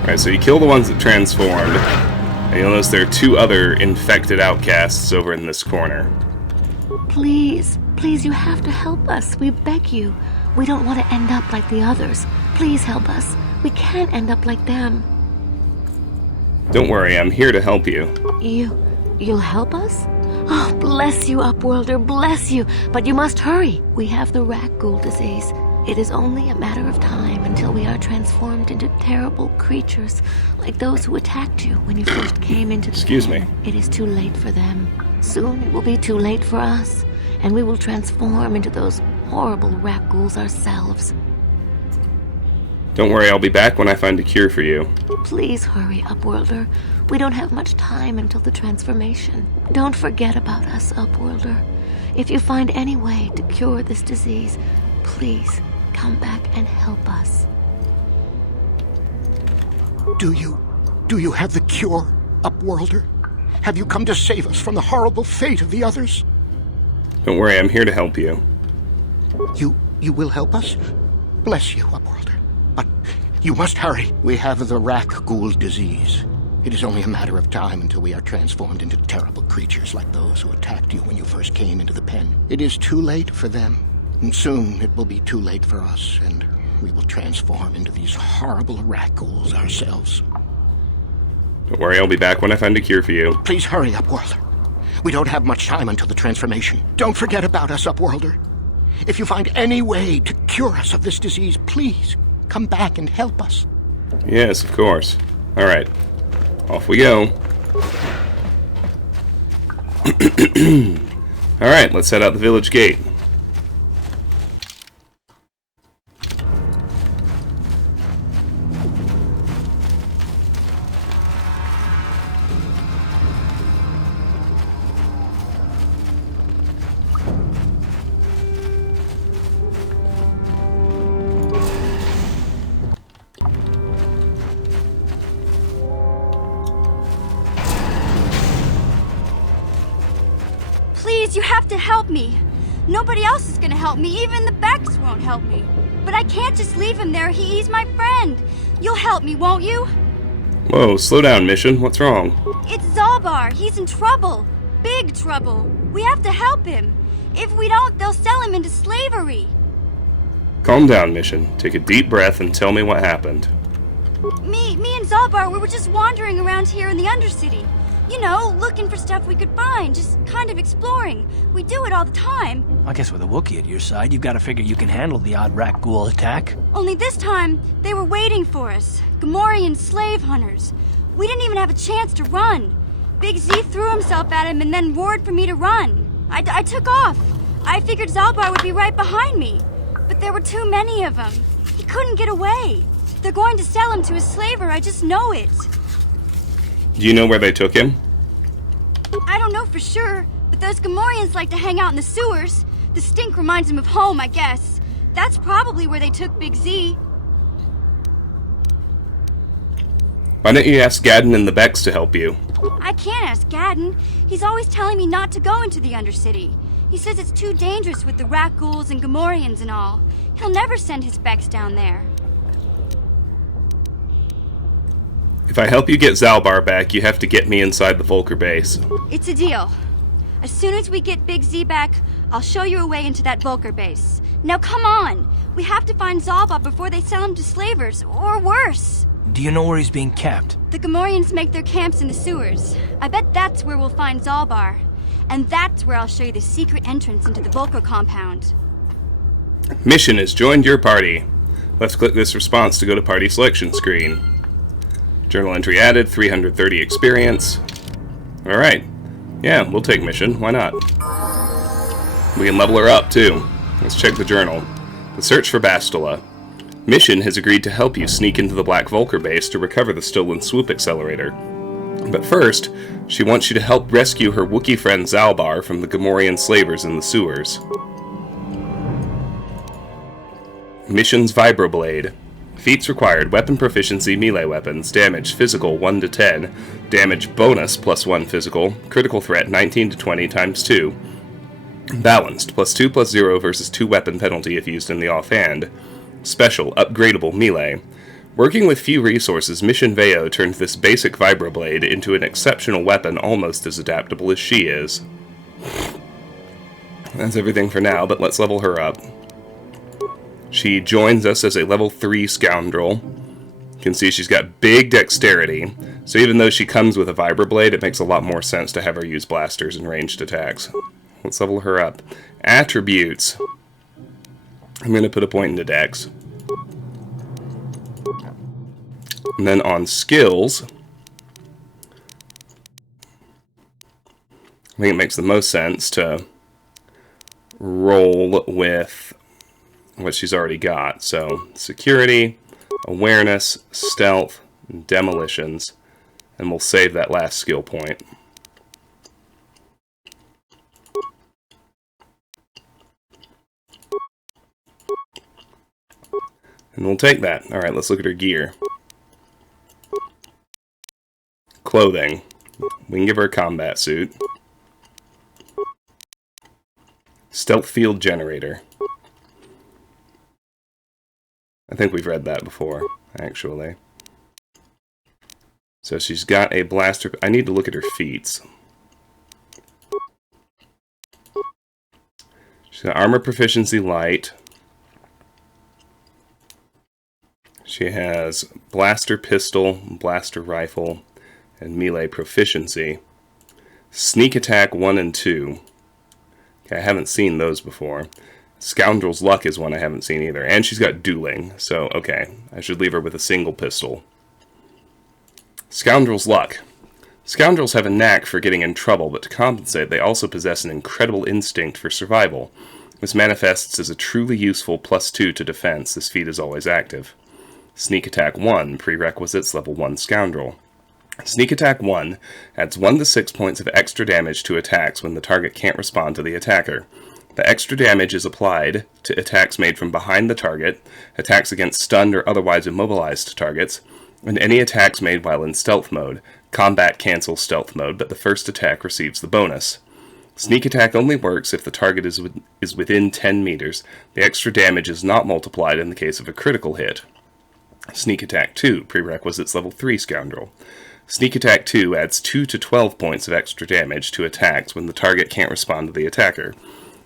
Alright, so you kill the ones that transformed. And you'll notice there are 2 other infected outcasts over in this corner. Please, you have to help us. We beg you. We don't want to end up like the others. Please help us. We can't end up like them. Don't worry, I'm here to help you. You'll help us? Oh, bless you, Upworlder, bless you. But you must hurry. We have the rakghoul disease. It is only a matter of time until we are transformed into terrible creatures, like those who attacked you when you first came into the Excuse me. It is too late for them. Soon it will be too late for us, and we will transform into those horrible rakghouls ourselves. Don't worry, I'll be back when I find a cure for you. Please hurry, Upworlder. We don't have much time until the transformation. Don't forget about us, Upworlder. If you find any way to cure this disease, please come back and help us. Do you have the cure, Upworlder? Have you come to save us from the horrible fate of the others? Don't worry, I'm here to help you. You will help us? Bless you, Upworlder. But you must hurry. We have the rakghoul disease. It is only a matter of time until we are transformed into terrible creatures like those who attacked you when you first came into the pen. It is too late for them, and soon it will be too late for us, and we will transform into these horrible rakghouls ourselves. Don't worry, I'll be back when I find a cure for you. Please hurry, Upworlder. We don't have much time until the transformation. Don't forget about us, Upworlder. If you find any way to cure us of this disease, please come back and help us. Yes, of course. Alright. Off we go. Alright, let's head out the village gate. Please, you have to help me. Nobody else is gonna help me. Even the Beks won't help me. But I can't just leave him there. He's my friend. You'll help me, won't you? Whoa, slow down, Mission. What's wrong? It's Zalbar. He's in trouble. Big trouble. We have to help him. If we don't, they'll sell him into slavery. Calm down, Mission. Take a deep breath and tell me what happened. Me and Zalbar, we were just wandering around here in the Undercity. You know, looking for stuff we could find, just kind of exploring. We do it all the time. I guess with a Wookiee at your side, you've got to figure you can handle the odd rakghoul attack. Only this time, they were waiting for us. Gamorrean slave hunters. We didn't even have a chance to run. Big Z threw himself at him and then roared for me to run. I took off. I figured Zalbar would be right behind me. But there were too many of them. He couldn't get away. They're going to sell him to a slaver, I just know it. Do you know where they took him? I don't know for sure, but those Gamorreans like to hang out in the sewers. The stink reminds them of home, I guess. That's probably where they took Big Z. Why don't you ask Gadon and the Beks to help you? I can't ask Gadon. He's always telling me not to go into the Undercity. He says it's too dangerous with the rakghouls and Gamorreans and all. He'll never send his Beks down there. If I help you get Zalbar back, you have to get me inside the Volker base. It's a deal. As soon as we get Big Z back, I'll show you a way into that Volker base. Now come on! We have to find Zalbar before they sell him to slavers, or worse. Do you know where he's being kept? The Gamorreans make their camps in the sewers. I bet that's where we'll find Zalbar. And that's where I'll show you the secret entrance into the Volker compound. Mission has joined your party. Let's click this response to go to party selection screen. Journal entry added, 330 experience. Alright. Yeah, we'll take Mission. Why not? We can level her up, too. Let's check the journal. The search for Bastila. Mission has agreed to help you sneak into the Black Volker base to recover the stolen swoop accelerator. But first, she wants you to help rescue her Wookiee friend Zalbar from the Gamorrean slavers in the sewers. Mission's Vibroblade. Feats required: weapon proficiency, melee weapons, damage physical 1 to 10, damage bonus +1 physical, critical threat 19 to 20 times 2, balanced +2 +0 versus 2 weapon penalty if used in the offhand, special upgradable melee. Working with few resources, Mission Vao turned this basic Vibroblade into an exceptional weapon almost as adaptable as she is. That's everything for now, but let's level her up. She joins us as a level 3 scoundrel. You can see she's got big dexterity, so even though she comes with a Vibroblade, it makes a lot more sense to have her use blasters and ranged attacks. Let's level her up. Attributes. I'm going to put a point into dex. And then on skills, I think it makes the most sense to roll with what she's already got. So, security, awareness, stealth, demolitions, and we'll save that last skill point. And we'll take that. Alright, let's look at her gear. Clothing. We can give her a combat suit. Stealth field generator. I think we've read that before, actually. So she's got a blaster. I need to look at her feats. She's got armor proficiency light. She has blaster pistol, blaster rifle, and melee proficiency. Sneak attack 1 and 2. Okay, I haven't seen those before. Scoundrel's Luck is one I haven't seen either. And she's got dueling, so okay. I should leave her with a single pistol. Scoundrel's Luck. Scoundrels have a knack for getting in trouble, but to compensate, they also possess an incredible instinct for survival. This manifests as a truly useful +2 to defense. This feat is always active. Sneak Attack 1, prerequisites level 1 Scoundrel. Sneak Attack 1 adds 1 to 6 points of extra damage to attacks when the target can't respond to the attacker. The extra damage is applied to attacks made from behind the target, attacks against stunned or otherwise immobilized targets, and any attacks made while in stealth mode. Combat cancels stealth mode, but the first attack receives the bonus. Sneak attack only works if the target is within 10 meters. The extra damage is not multiplied in the case of a critical hit. Sneak Attack 2, prerequisites level 3 Scoundrel. Sneak Attack 2 adds 2 to 12 points of extra damage to attacks when the target can't respond to the attacker.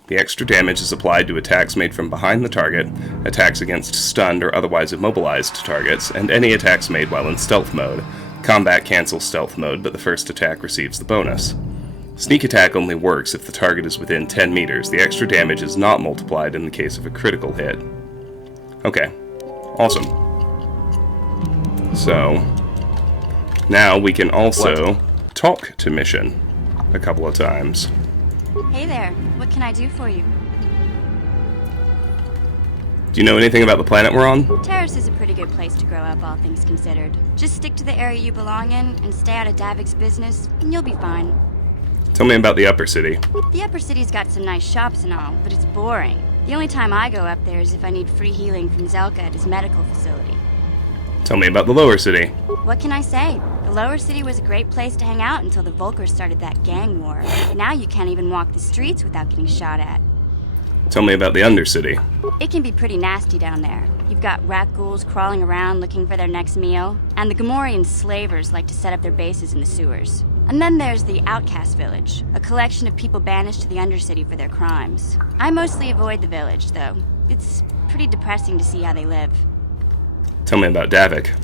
The extra damage is applied to attacks made from behind the target, attacks against stunned or otherwise immobilized targets, and any attacks made while in stealth mode. Combat cancels stealth mode, but the first attack receives the bonus. Sneak Attack only works if the target is within 10 meters. The extra damage is not multiplied in the case of a critical hit. Okay. Awesome. So, now we can also talk to Mission a couple of times. Hey there, what can I do for you? Do you know anything about the planet we're on? Taris is a pretty good place to grow up, all things considered. Just stick to the area you belong in and stay out of Davik's business, and you'll be fine. Tell me about the Upper City. The Upper City's got some nice shops and all, but it's boring. The only time I go up there is if I need free healing from Zelka at his medical facility. Tell me about the Lower City. What can I say? The Lower City was a great place to hang out until the Volkers started that gang war. Now you can't even walk the streets without getting shot at. Tell me about the Undercity. It can be pretty nasty down there. You've got rakghouls crawling around looking for their next meal, and the Gamorrean slavers like to set up their bases in the sewers. And then there's the Outcast village, a collection of people banished to the Undercity for their crimes. I mostly avoid the village, though. It's pretty depressing to see how they live. Tell me about Davik.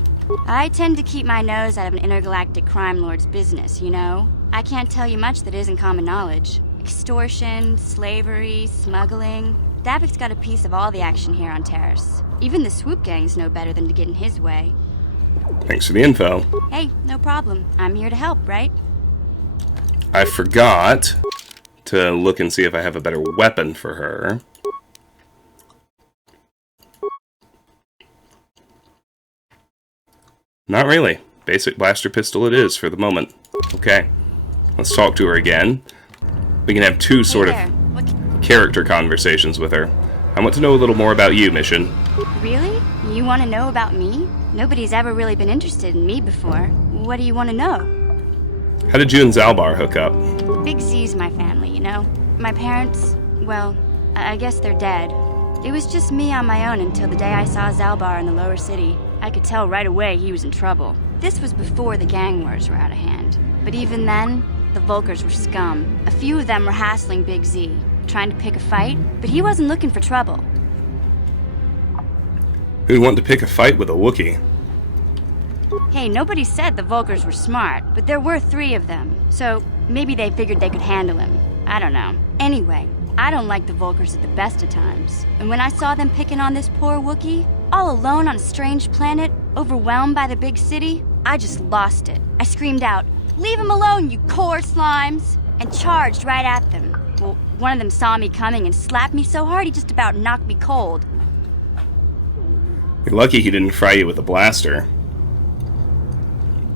I tend to keep my nose out of an intergalactic crime lord's business, you know? I can't tell you much that isn't common knowledge. Extortion, slavery, smuggling. Davik's got a piece of all the action here on Taris. Even the swoop gangs know better than to get in his way. Thanks for the info. Hey, no problem. I'm here to help, right? I forgot to look and see if I have a better weapon for her. Not really. Basic blaster pistol it is for the moment. Okay. Let's talk to her again. We can have two sort of character conversations with her. I want to know a little more about you, Mission. Really? You want to know about me? Nobody's ever really been interested in me before. What do you want to know? How did you and Zalbar hook up? Big Z's my family, you know? My parents, well, I guess they're dead. It was just me on my own until the day I saw Zalbar in the Lower City. I could tell right away he was in trouble. This was before the gang wars were out of hand. But even then, the Volkers were scum. A few of them were hassling Big Z, trying to pick a fight, but he wasn't looking for trouble. Who'd want to pick a fight with a Wookiee? Hey, nobody said the Volkers were smart, but there were 3 of them, so maybe they figured they could handle him. I don't know. Anyway, I don't like the Volkers at the best of times. And when I saw them picking on this poor Wookiee, all alone on a strange planet, overwhelmed by the big city, I just lost it. I screamed out, "Leave him alone, you core slimes!" and charged right at them. Well, one of them saw me coming and slapped me so hard he just about knocked me cold. You're lucky he didn't fry you with a blaster.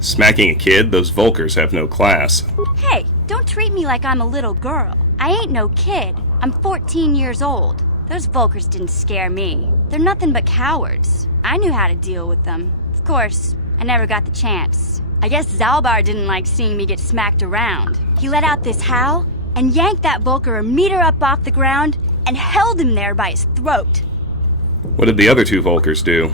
Smacking a kid, those Volkers have no class. Hey, don't treat me like I'm a little girl. I ain't no kid. I'm 14 years old. Those Volkers didn't scare me. They're nothing but cowards. I knew how to deal with them. Of course, I never got the chance. I guess Zalbar didn't like seeing me get smacked around. He let out this howl and yanked that Volker a meter up off the ground and held him there by his throat. What did the other 2 Volkers do?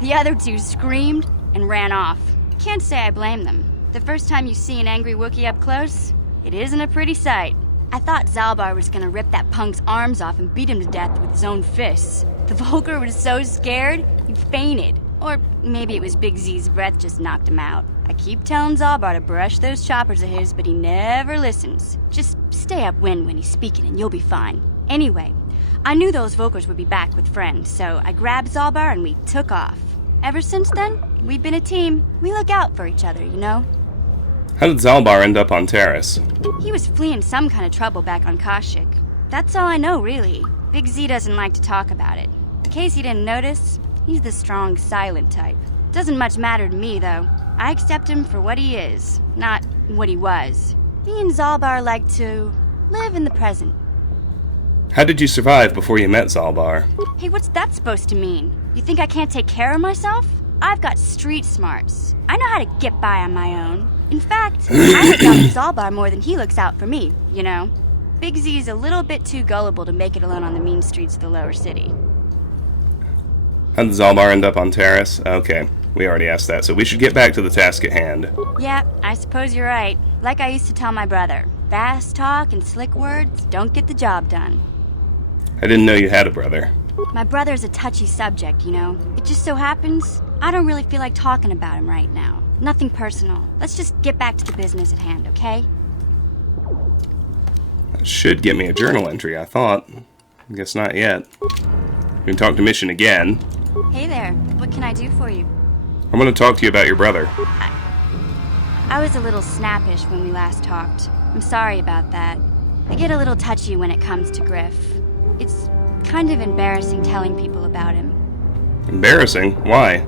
The other 2 screamed and ran off. Can't say I blame them. The first time you see an angry Wookiee up close, it isn't a pretty sight. I thought Zalbar was gonna rip that punk's arms off and beat him to death with his own fists. The Volker was so scared, he fainted. Or maybe it was Big Z's breath just knocked him out. I keep telling Zalbar to brush those choppers of his, but he never listens. Just stay upwind when he's speaking and you'll be fine. Anyway, I knew those Volkers would be back with friends, so I grabbed Zalbar and we took off. Ever since then, we've been a team. We look out for each other, you know? How did Zalbar end up on Taris? He was fleeing some kind of trouble back on Kashyyyk. That's all I know, really. Big Z doesn't like to talk about it. In case you didn't notice, he's the strong, silent type. Doesn't much matter to me, though. I accept him for what he is, not what he was. Me and Zalbar like to live in the present. How did you survive before you met Zalbar? Hey, what's that supposed to mean? You think I can't take care of myself? I've got street smarts. I know how to get by on my own. In fact, I look out for Zalbar more than he looks out for me, you know? Big Z's a little bit too gullible to make it alone on the mean streets of the Lower City. How did Zalbar end up on Taris? Okay, we already asked that, so we should get back to the task at hand. Yeah, I suppose you're right. Like I used to tell my brother, fast talk and slick words don't get the job done. I didn't know you had a brother. My brother's a touchy subject, you know? It just so happens I don't really feel like talking about him right now. Nothing personal. Let's just get back to the business at hand, okay? That should get me a journal entry, I thought. I guess not yet. We can talk to Mission again. Hey there. What can I do for you? I'm going to talk to you about your brother. I was a little snappish when we last talked. I'm sorry about that. I get a little touchy when it comes to Griff. It's kind of embarrassing telling people about him. Embarrassing? Why?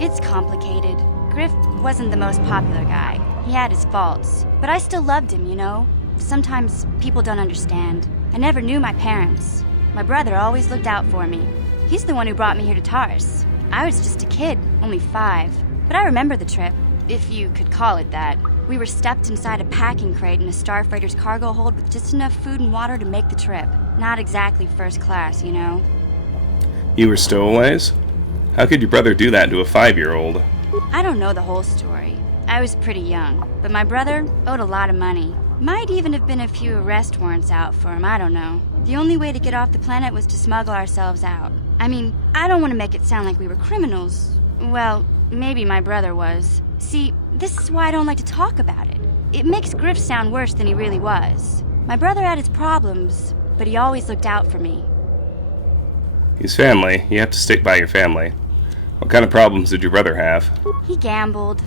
It's complicated. Griff wasn't the most popular guy. He had his faults. But I still loved him, you know? Sometimes people don't understand. I never knew my parents. My brother always looked out for me. He's the one who brought me here to Taris. I was just a kid, only 5. But I remember the trip, if you could call it that. We were stuffed inside a packing crate in a starfreighter's cargo hold with just enough food and water to make the trip. Not exactly first class, you know? You were stowaways? How could your brother do that to a 5-year-old? I don't know the whole story. I was pretty young, but my brother owed a lot of money. Might even have been a few arrest warrants out for him, I don't know. The only way to get off the planet was to smuggle ourselves out. I mean, I don't want to make it sound like we were criminals. Well, maybe my brother was. See, this is why I don't like to talk about it. It makes Griff sound worse than he really was. My brother had his problems, but he always looked out for me. He's family. You have to stick by your family. What kind of problems did your brother have? He gambled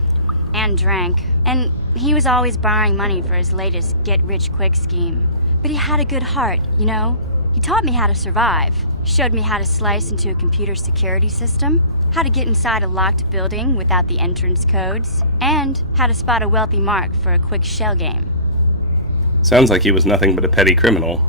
and drank, and he was always borrowing money for his latest get-rich-quick scheme. But he had a good heart, you know? He taught me how to survive, showed me how to slice into a computer security system, how to get inside a locked building without the entrance codes, and how to spot a wealthy mark for a quick shell game. Sounds like he was nothing but a petty criminal.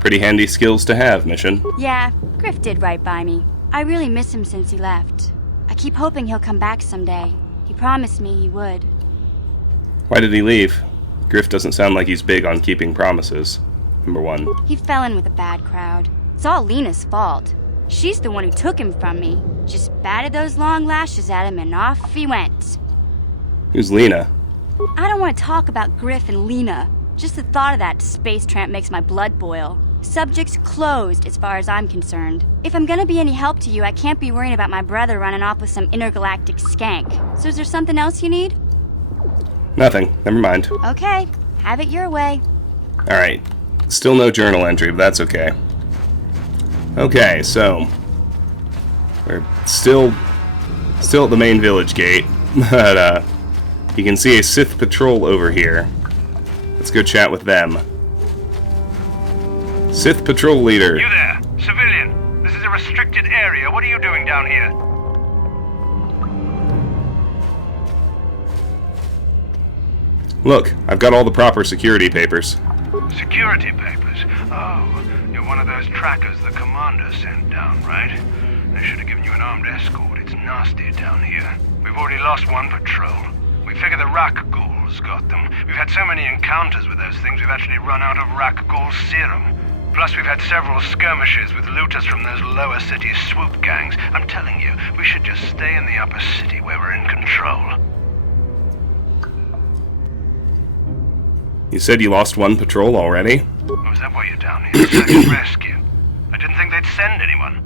Pretty handy skills to have, Mission. Yeah, Griff did right by me. I really miss him since he left. I keep hoping he'll come back someday. He promised me he would. Why did he leave? Griff doesn't sound like he's big on keeping promises. Number 1. He fell in with a bad crowd. It's all Lena's fault. She's the one who took him from me. Just batted those long lashes at him and off he went. Who's Lena? I don't want to talk about Griff and Lena. Just the thought of that space tramp makes my blood boil. Subject closed as far as I'm concerned. If I'm gonna be any help to you, I can't be worrying about my brother running off with some intergalactic skank. So is there something else you need? Nothing. Never mind. Okay, have it your way. Alright. Still no journal entry, but that's okay. Okay, so we're still at the main village gate, but you can see a Sith patrol over here. Let's go chat with them. Sith patrol leader. You there, civilian. This is a restricted area. What are you doing down here? Look, I've got all the proper security papers. Security papers? Oh, you're one of those trackers the commander sent down, right? They should have given you an armed escort. It's nasty down here. We've already lost one patrol. We figure the rakghouls got them. We've had so many encounters with those things, we've actually run out of rakghoul serum. Plus, we've had several skirmishes with looters from those lower city swoop gangs. I'm telling you, we should just stay in the upper city where we're in control. You said you lost one patrol already? Oh, is that why you're down here? Search and rescue. I didn't think they'd send anyone.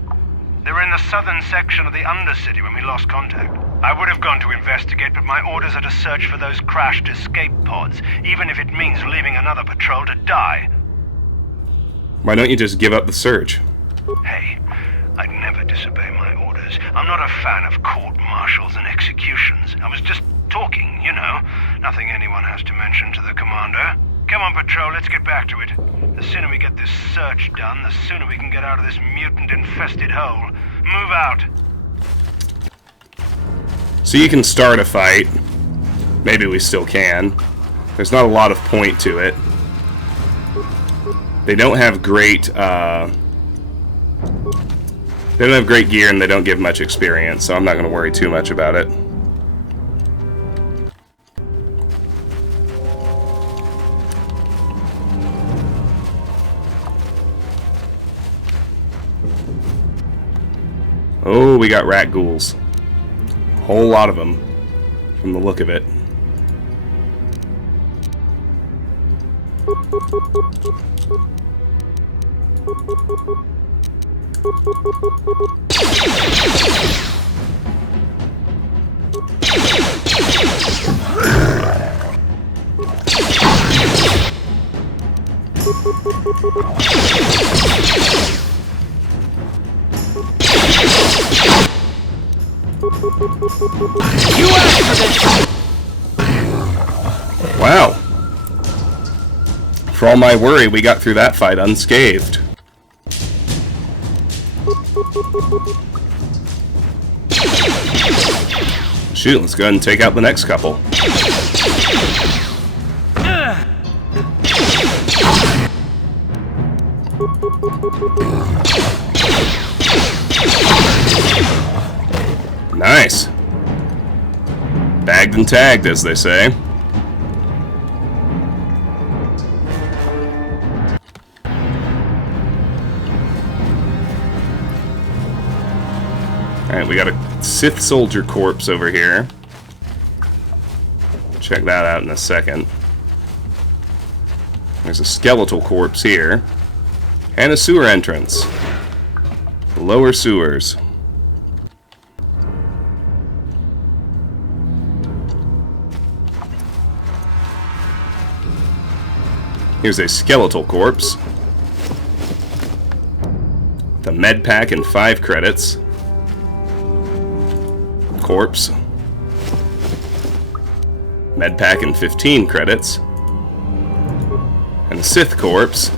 They were in the southern section of the Undercity when we lost contact. I would have gone to investigate, but my orders are to search for those crashed escape pods, even if it means leaving another patrol to die. Why don't you just give up the search? Hey, I'd never disobey my orders. I'm not a fan of court-martials and executions. I was just talking, you know. Nothing anyone has to mention to the commander. Come on, patrol, let's get back to it. The sooner we get this search done, the sooner we can get out of this mutant-infested hole. Move out. So you can start a fight. Maybe we still can. There's not a lot of point to it. They don't have great, they don't have great gear and they don't give much experience, so I'm not going to worry too much about it. Oh, we got rakghouls. A whole lot of them, from the look of it. Wow. For all my worry, we got through that fight unscathed. Shoot, let's go ahead and take out the next couple. Nice. Bagged and tagged, as they say. Alright, we got a Sith soldier corpse over here. Check that out in a second. There's a skeletal corpse here. And a sewer entrance. Lower sewers. Here's a skeletal corpse. The med pack and 5 credits. Corpse. Med pack and 15 credits. And a Sith corpse.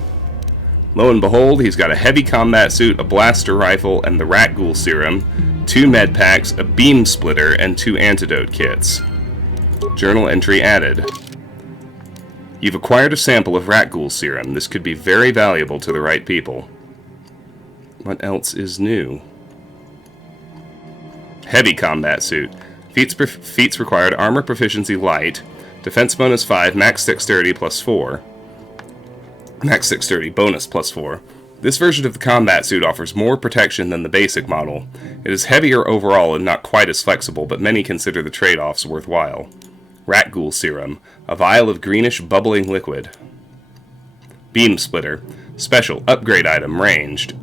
Lo and behold, he's got a heavy combat suit, a blaster rifle, and the rakghoul serum, 2 med packs, a beam splitter, and 2 antidote kits. Journal entry added. You've acquired a sample of rakghoul serum. This could be very valuable to the right people. What else is new? Heavy combat suit. Feats required armor proficiency light, defense bonus 5, max dexterity plus 4. Max dexterity bonus plus 4. This version of the combat suit offers more protection than the basic model. It is heavier overall and not quite as flexible, but many consider the trade-offs worthwhile. Rakghoul serum, a vial of greenish bubbling liquid. Beam splitter, special upgrade item ranged.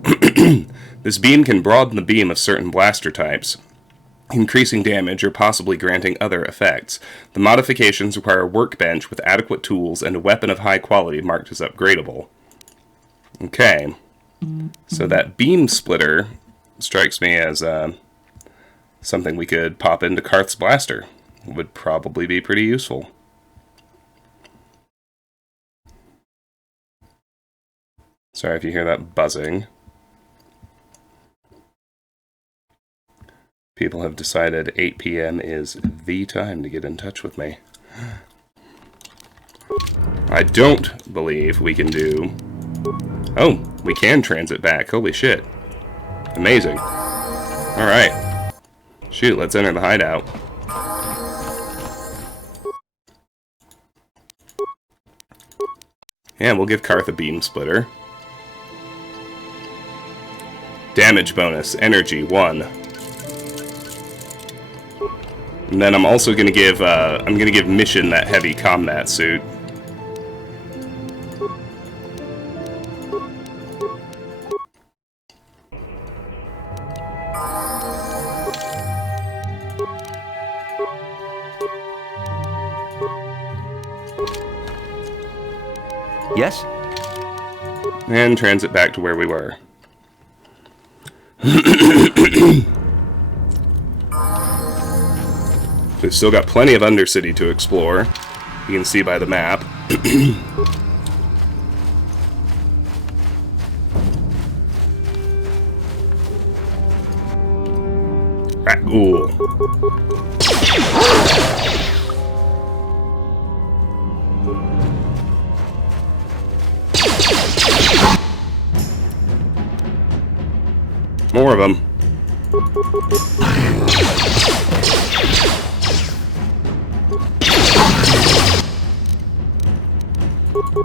This beam can broaden the beam of certain blaster types, increasing damage or possibly granting other effects. The modifications require a workbench with adequate tools and a weapon of high quality marked as upgradable. Okay, so that beam splitter strikes me as something we could pop into Karth's blaster. Would probably be pretty useful. Sorry if you hear that buzzing. People have decided 8 p.m. is the time to get in touch with me. I don't believe we can do... Oh, we can transit back. Holy shit. Amazing. Alright. Shoot, let's enter the hideout. Yeah, we'll give Karth a beam splitter. Damage bonus, energy 1. And then I'm also gonna give Mission that heavy combat suit. Yes? And transit back to where we were. We've still got plenty of Undercity to explore. You can see by the map. Rakghoul. More of them.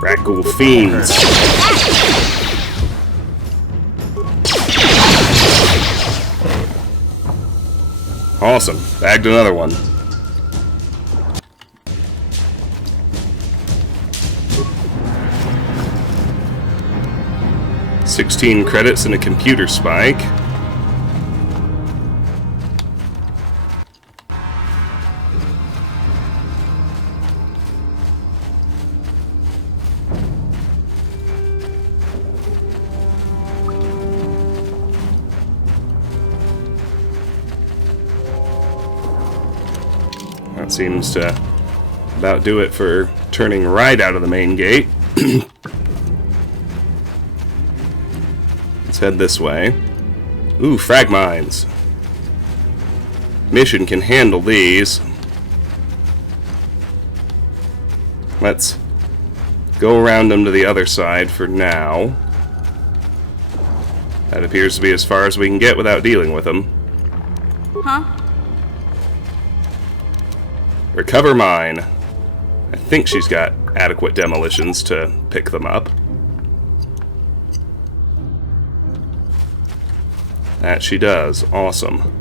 Rakghoul fiends. Awesome. Bagged another one. $16 credits and a computer spike. That seems to about do it for turning right out of the main gate. Let's head this way. Ooh, frag mines. Mission can handle these. Let's go around them to the other side for now. That appears to be as far as we can get without dealing with them. Huh? Recover mine. I think she's got adequate demolitions to pick them up. That she does. Awesome.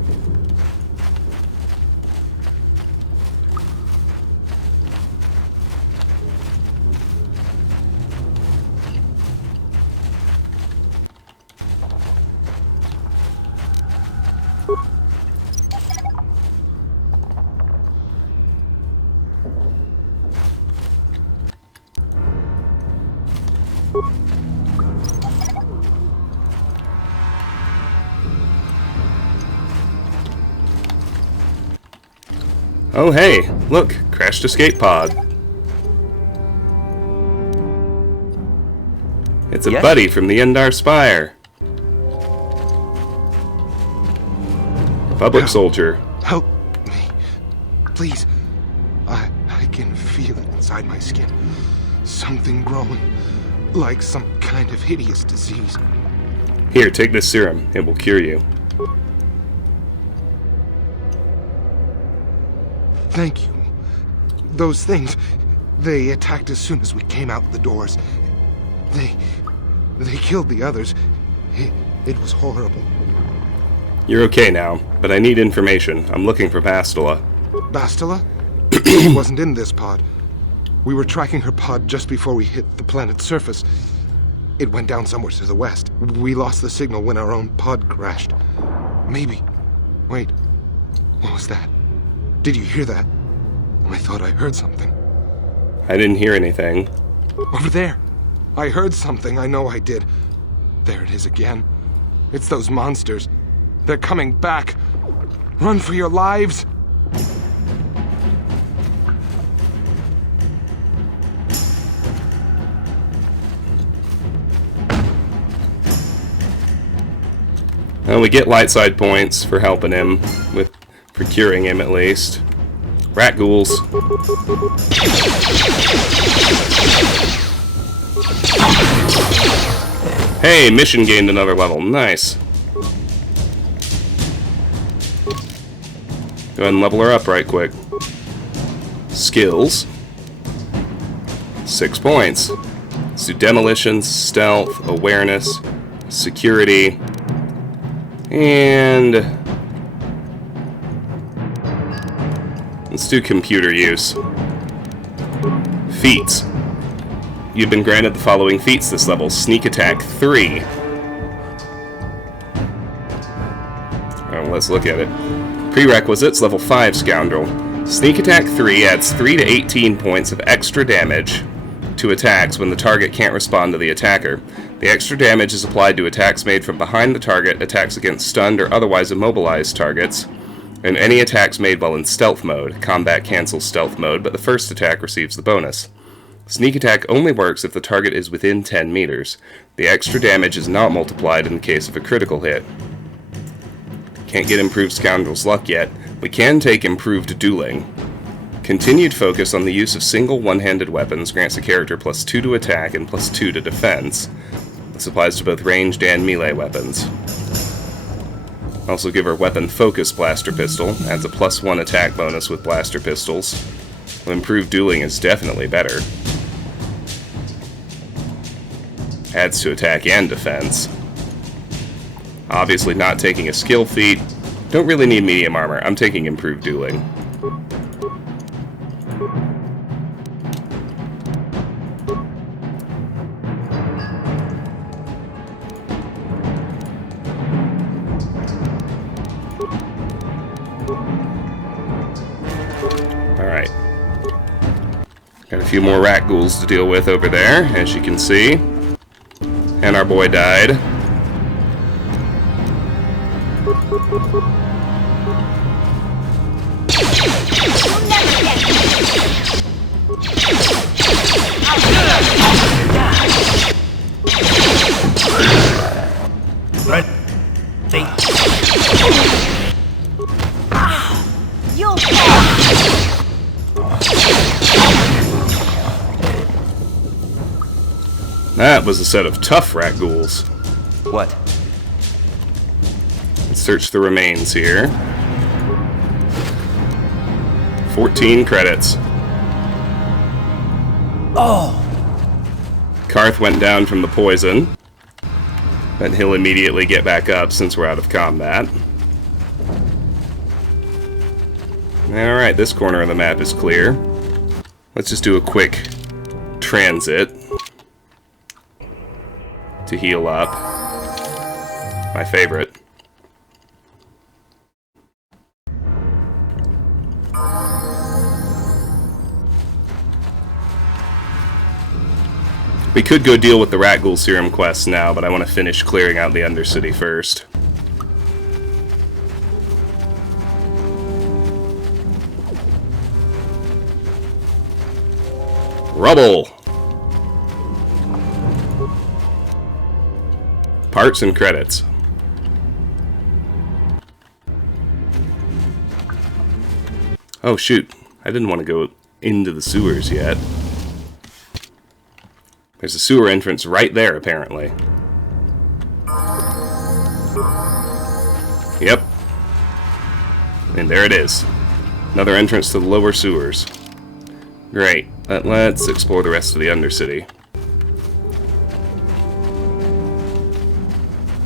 Oh hey, look, crashed escape pod. It's a buddy from the Endar Spire. Public soldier. Help me. Please. I can feel it inside my skin. Something growing. Like some kind of hideous disease. Here, take this serum. It will cure you. Thank you. Those things, they attacked as soon as we came out the doors. They killed the others. It was horrible. You're okay now, but I need information. I'm looking for Bastila. Bastila? She wasn't in this pod. We were tracking her pod just before we hit the planet's surface. It went down somewhere to the west. We lost the signal when our own pod crashed. Maybe. Wait. What was that? Did you hear that? I thought I heard something. I didn't hear anything. Over there. I heard something. I know I did. There it is again. It's those monsters. They're coming back. Run for your lives. Well, we get light side points for helping him, for curing him at least. Rakghouls. Hey, mission gained another level. Nice. Go ahead and level her up right quick. Skills. 6 points. Let's do demolitions, stealth, awareness, security, and let's do computer use. Feats. You've been granted the following feats this level. Sneak attack 3. Alright, let's look at it. Prerequisites, level 5 scoundrel. Sneak attack 3 adds 3 to 18 points of extra damage to attacks when the target can't respond to the attacker. The extra damage is applied to attacks made from behind the target, attacks against stunned or otherwise immobilized targets, and any attacks made while in stealth mode. Combat cancels stealth mode, but the first attack receives the bonus. Sneak attack only works if the target is within 10 meters. The extra damage is not multiplied in the case of a critical hit. Can't get improved scoundrel's luck yet. We can take improved dueling. Continued focus on the use of single one-handed weapons grants a character +2 to attack and +2 to defense. This applies to both ranged and melee weapons. Also give her weapon focus blaster pistol, adds a +1 attack bonus with blaster pistols. Well, improved dueling is definitely better. Adds to attack and defense. Obviously not taking a skill feat. Don't really need medium armor. I'm taking improved dueling. Alright. Got a few more rakghouls to deal with over there, as you can see. And our boy died. That was a set of tough rakghouls. What? Let's search the remains here. 14 credits. Oh! Karth went down from the poison, but he'll immediately get back up since we're out of combat. Alright, this corner of the map is clear. Let's just do a quick transit to heal up. My favorite. We could go deal with the rakghoul serum quests now, but I want to finish clearing out the Undercity first. Rubble! Parts and credits. Oh shoot, I didn't want to go into the sewers yet. There's a sewer entrance right there, apparently. Yep. And there it is. Another entrance to the lower sewers. Great. Let's explore the rest of the Undercity.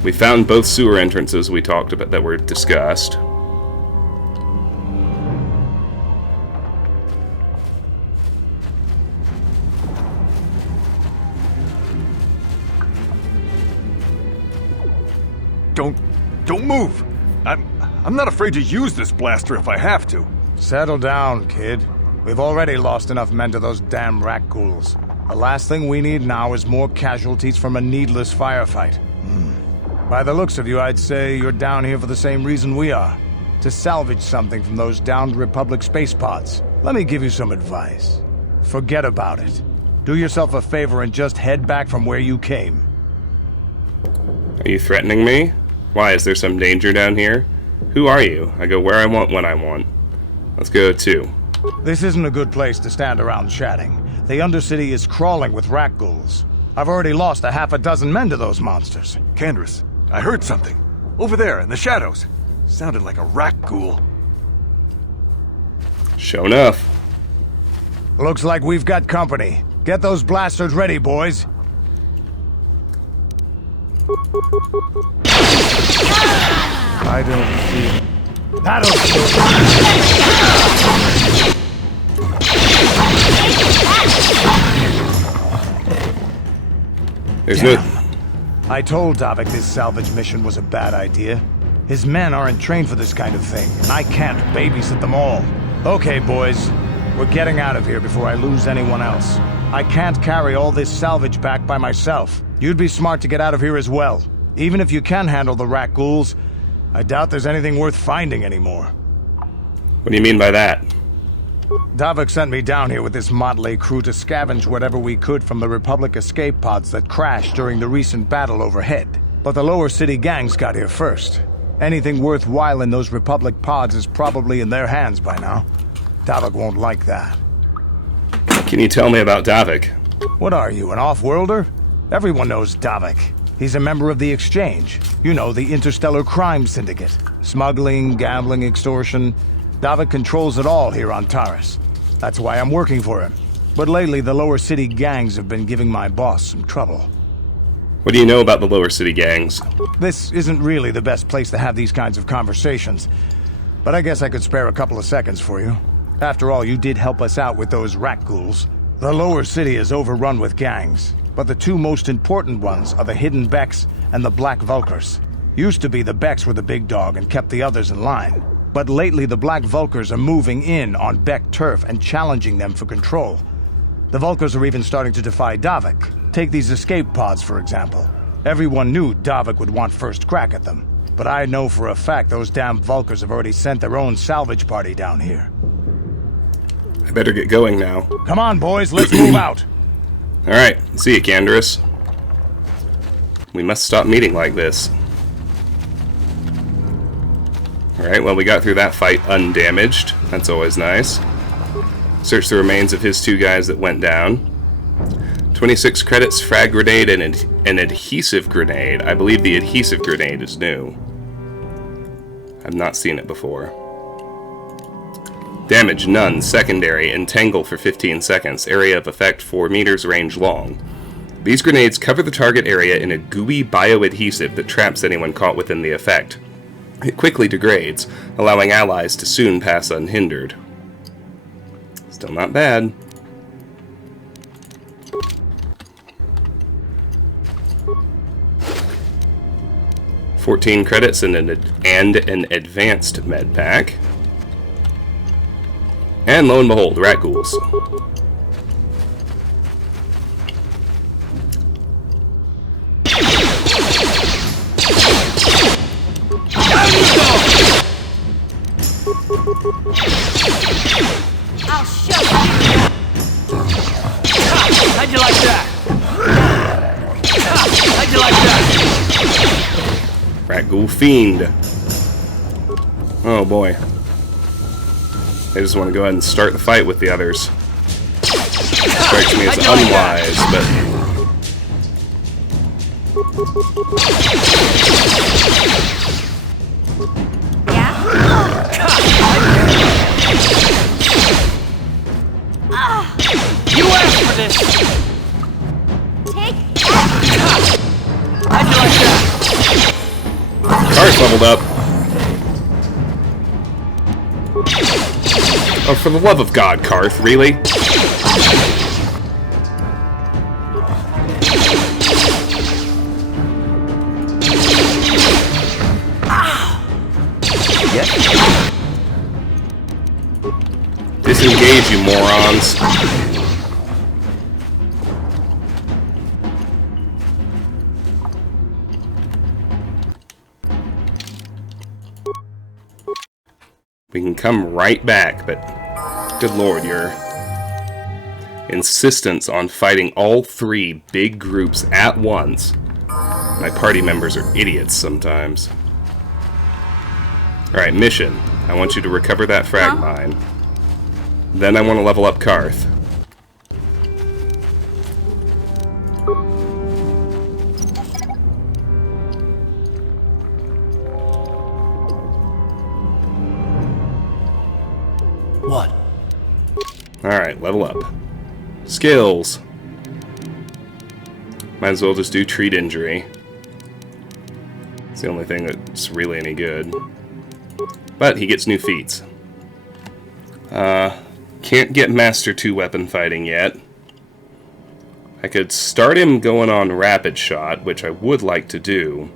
We found both sewer entrances we talked about that were discussed. Don't move! I'm not afraid to use this blaster if I have to. Settle down, kid. We've already lost enough men to those damn rakghouls. The last thing we need now is more casualties from a needless firefight. By the looks of you, I'd say you're down here for the same reason we are. To salvage something from those downed Republic space pods. Let me give you some advice. Forget about it. Do yourself a favor and just head back from where you came. Are you threatening me? Why, is there some danger down here? Who are you? I go where I want when I want. Let's go too. This isn't a good place to stand around chatting. The Undercity is crawling with rakghouls. I've already lost a half a dozen men to those monsters. Canderous, I heard something. Over there, in the shadows. Sounded like a rakghoul. Sure enough. Looks like we've got company. Get those blasters ready, boys. I don't see... That'll do. There's no... I told Davik this salvage mission was a bad idea. His men aren't trained for this kind of thing, and I can't babysit them all. Okay, boys. We're getting out of here before I lose anyone else. I can't carry all this salvage back by myself. You'd be smart to get out of here as well. Even if you can handle the rakghouls, I doubt there's anything worth finding anymore. What do you mean by that? Davik sent me down here with this motley crew to scavenge whatever we could from the Republic escape pods that crashed during the recent battle overhead. But the lower city gangs got here first. Anything worthwhile in those Republic pods is probably in their hands by now. Davik won't like that. Can you tell me about Davik? What are you, an off-worlder? Everyone knows Davik. He's a member of the Exchange. You know, the interstellar crime syndicate. Smuggling, gambling, extortion. Davik controls it all here on Taris. That's why I'm working for him. But lately, the lower city gangs have been giving my boss some trouble. What do you know about the lower city gangs? This isn't really the best place to have these kinds of conversations. But I guess I could spare a couple of seconds for you. After all, you did help us out with those rakghouls. The lower city is overrun with gangs. But the two most important ones are the Hidden Beks and the Black Vulkars. Used to be the Beks were the big dog and kept the others in line. But lately the Black Vulkars are moving in on Bek turf and challenging them for control. The Vulkars are even starting to defy Davik. Take these escape pods, for example. Everyone knew Davik would want first crack at them. But I know for a fact those damn Vulkars have already sent their own salvage party down here. I better get going now. Come on, boys, let's move out. Alright, see you, Canderous. We must stop meeting like this. Alright, well, we got through that fight undamaged. That's always nice. Search the remains of his two guys that went down. 26 credits, frag grenade, and an adhesive grenade. I believe the adhesive grenade is new. I've not seen it before. Damage, none. Secondary, entangle for 15 seconds. Area of effect 4 meters, range long. These grenades cover the target area in a gooey bioadhesive that traps anyone caught within the effect. It quickly degrades, allowing allies to soon pass unhindered. Still not bad. $14 credits and an advanced med pack. And lo and behold, rakghouls. I'll show you. How'd you like that? How'd you like that? Rakghoul Fiend. Oh boy. I just want to go ahead and start the fight with the others. Strikes me as unwise, but... You asked for this! Take How'd you like that? Karth leveled up. Oh, for the love of God, Karth, really? Disengage, you morons. We can come right back, but good lord, your insistence on fighting all 3 big groups at once. My party members are idiots sometimes. Alright, mission. I want you to recover that frag mine. Then I want to level up Karth. What? Alright, level up. Skills. Might as well just do treat injury. It's the only thing that's really any good. But he gets new feats. Can't get Master 2 weapon fighting yet. I could start him going on Rapid Shot, which I would like to do.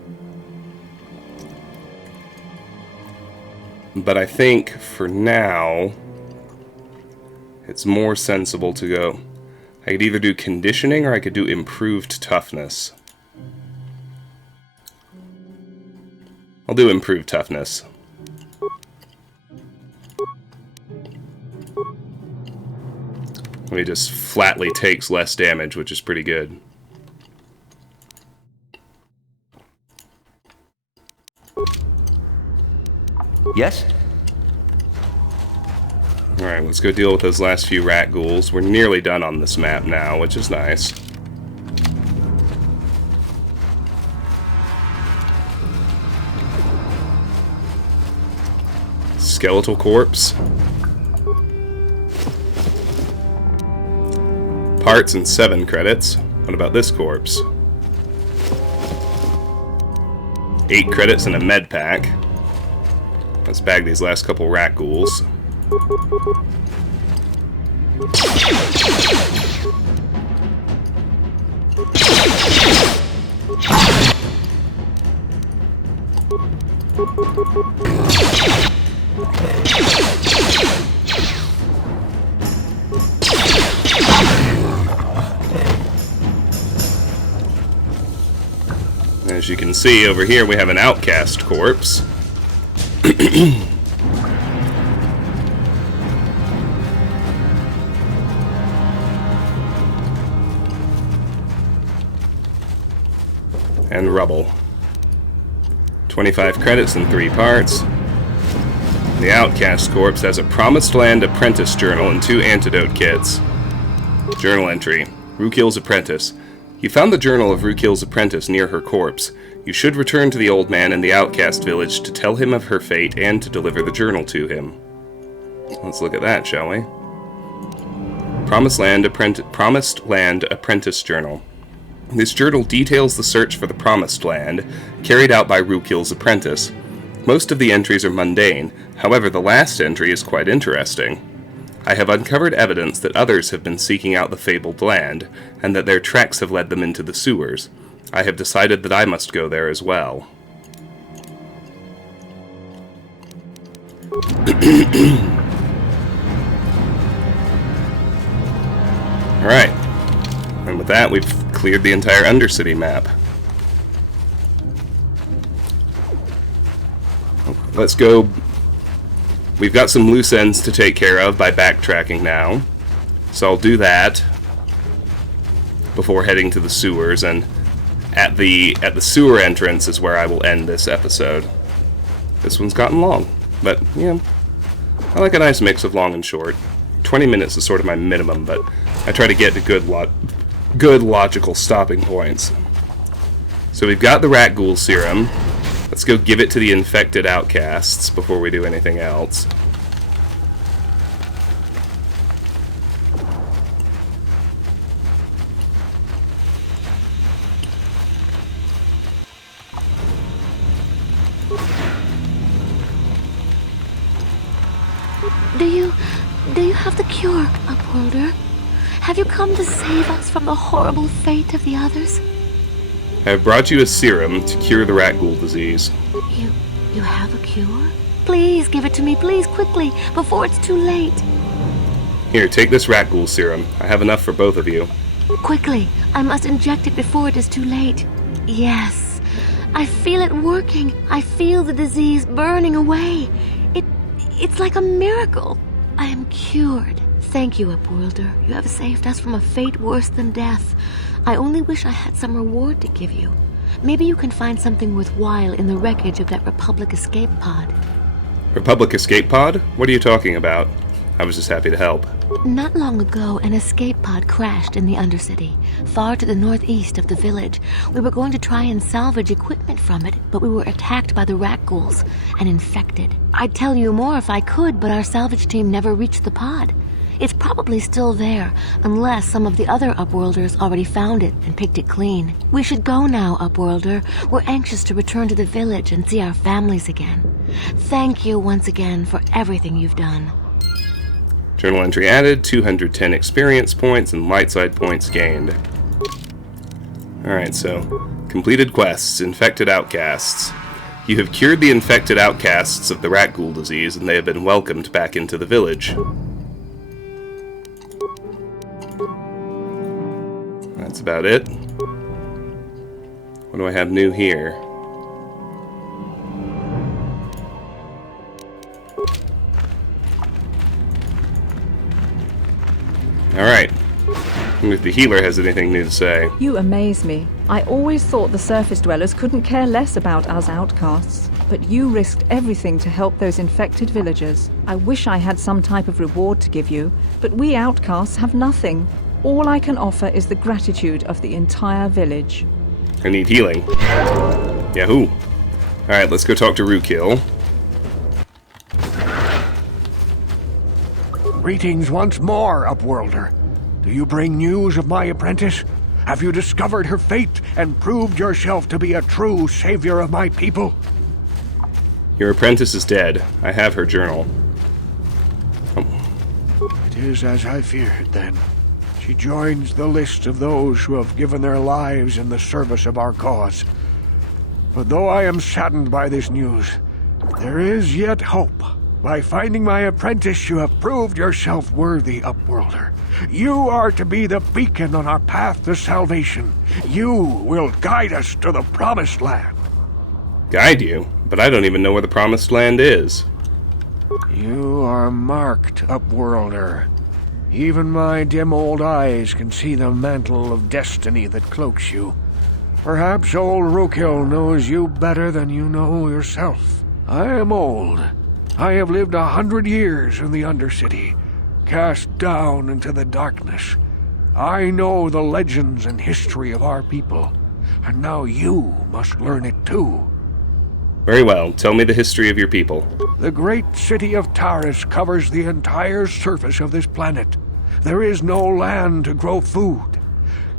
But I think, for now, it's more sensible to go... I could either do conditioning or I could do improved toughness. I'll do improved toughness. He just flatly takes less damage, which is pretty good. Yes? Alright, let's go deal with those last few rakghouls. We're nearly done on this map now, which is nice. Skeletal corpse. Parts and 7 credits. What about this corpse? 8 credits and a med pack. Let's bag these last couple rakghouls. As you can see over here, we have an outcast corpse. And rubble. 25 credits and 3 parts. The outcast corpse has a Promised Land apprentice journal and 2 antidote kits. Journal entry. Rukil's apprentice. You found the journal of Rukil's apprentice near her corpse. You should return to the old man in the outcast village to tell him of her fate and to deliver the journal to him. Let's look at that, shall we? Promised Land Apprentice Journal. This journal details the search for the Promised Land, carried out by Rukil's apprentice. Most of the entries are mundane, however the last entry is quite interesting. I have uncovered evidence that others have been seeking out the fabled land, and that their tracks have led them into the sewers. I have decided that I must go there as well. Alright. And with that, we've cleared the entire Undercity map. Let's go. We've got some loose ends to take care of by backtracking now. So I'll do that before heading to the sewers, and at the sewer entrance is where I will end this episode. This one's gotten long, but yeah, I like a nice mix of long and short. 20 minutes is sort of my minimum, but I try to get to good logical stopping points. So we've got the rakghoul serum. Let's go give it to the infected outcasts before we do anything else. Do you have the cure, Upworlder? Have you come to save us from the horrible fate of the others? I have brought you a serum to cure the rakghoul disease. You have a cure? Please give it to me, please, quickly, before it's too late. Here, take this rakghoul serum. I have enough for both of you. Quickly, I must inject it before it is too late. Yes, I feel it working. I feel the disease burning away. It's like a miracle. I am cured. Thank you, Upworlder. You have saved us from a fate worse than death. I only wish I had some reward to give you. Maybe you can find something worthwhile in the wreckage of that Republic escape pod. Republic escape pod? What are you talking about? I was just happy to help. Not long ago, an escape pod crashed in the Undercity, far to the northeast of the village. We were going to try and salvage equipment from it, but we were attacked by the rakghouls and infected. I'd tell you more if I could, but our salvage team never reached the pod. It's probably still there, unless some of the other Upworlders already found it and picked it clean. We should go now, Upworlder. We're anxious to return to the village and see our families again. Thank you once again for everything you've done. Journal entry added, 210 experience points and light side points gained. Alright, so completed quests, infected outcasts. You have cured the infected outcasts of the rakghoul disease, and they have been welcomed back into the village. That's about it. What do I have new here? Alright. If the healer has anything new to say. You amaze me. I always thought the surface dwellers couldn't care less about us outcasts, but you risked everything to help those infected villagers. I wish I had some type of reward to give you, but we outcasts have nothing. All I can offer is the gratitude of the entire village. I need healing. Yahoo! Alright, let's go talk to Rukil. Greetings once more, Upworlder. Do you bring news of my apprentice? Have you discovered her fate and proved yourself to be a true savior of my people? Your apprentice is dead. I have her journal. It is as I feared, then. She joins the list of those who have given their lives in the service of our cause. But though I am saddened by this news, there is yet hope. By finding my apprentice, you have proved yourself worthy, Upworlder. You are to be the beacon on our path to salvation. You will guide us to the Promised Land. Guide you? But I don't even know where the Promised Land is. You are marked, Upworlder. Even my dim old eyes can see the mantle of destiny that cloaks you. Perhaps old Rukil knows you better than you know yourself. I am old. I have lived 100 years in the Undercity, cast down into the darkness. I know the legends and history of our people, and now you must learn it too. Very well. Tell me the history of your people. The great city of Taris covers the entire surface of this planet. There is no land to grow food.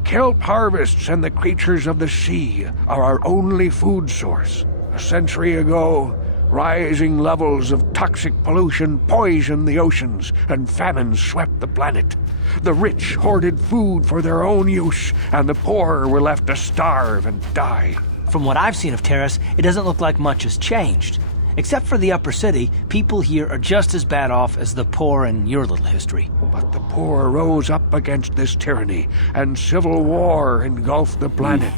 Kelp harvests and the creatures of the sea are our only food source. A century ago, rising levels of toxic pollution poisoned the oceans, and famine swept the planet. The rich hoarded food for their own use, and the poor were left to starve and die. From what I've seen of Taris, it doesn't look like much has changed. Except for the upper city, people here are just as bad off as the poor in your little history. But the poor rose up against this tyranny, and civil war engulfed the planet.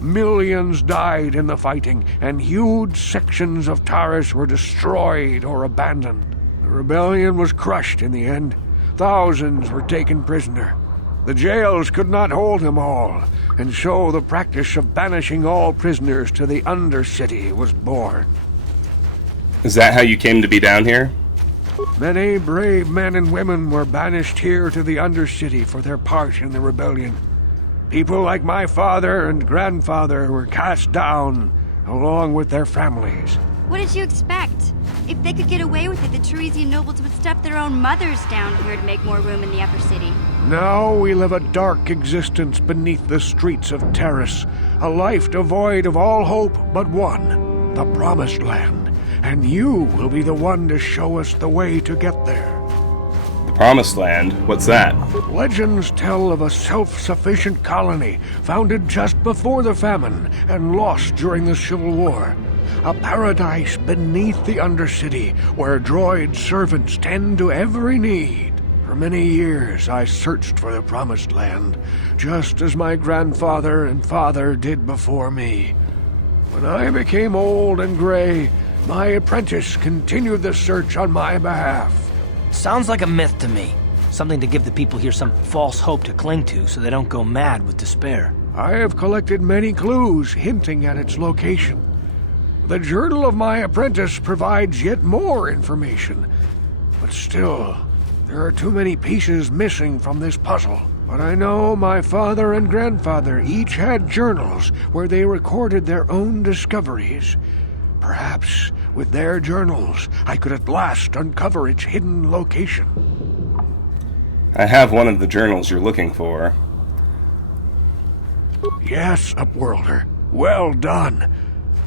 Millions died in the fighting, and huge sections of Taris were destroyed or abandoned. The rebellion was crushed in the end. Thousands were taken prisoner. The jails could not hold them all, and so the practice of banishing all prisoners to the Undercity was born. Is that how you came to be down here? Many brave men and women were banished here to the Undercity for their part in the rebellion. People like my father and grandfather were cast down, along with their families. What did you expect? If they could get away with it, the Teresian nobles would stuff their own mothers down here to make more room in the upper city. Now we live a dark existence beneath the streets of Taris, a life devoid of all hope but one, the Promised Land. And you will be the one to show us the way to get there. The Promised Land? What's that? Legends tell of a self-sufficient colony founded just before the famine and lost during the Civil War. A paradise beneath the Undercity where droid servants tend to every need. For many years I searched for the Promised Land, just as my grandfather and father did before me. When I became old and gray, my apprentice continued the search on my behalf. Sounds like a myth to me. Something to give the people here some false hope to cling to so they don't go mad with despair. I have collected many clues hinting at its location. The journal of my apprentice provides yet more information. But still, there are too many pieces missing from this puzzle. But I know my father and grandfather each had journals where they recorded their own discoveries. Perhaps, with their journals, I could at last uncover its hidden location. I have one of the journals you're looking for. Yes, Upworlder. Well done.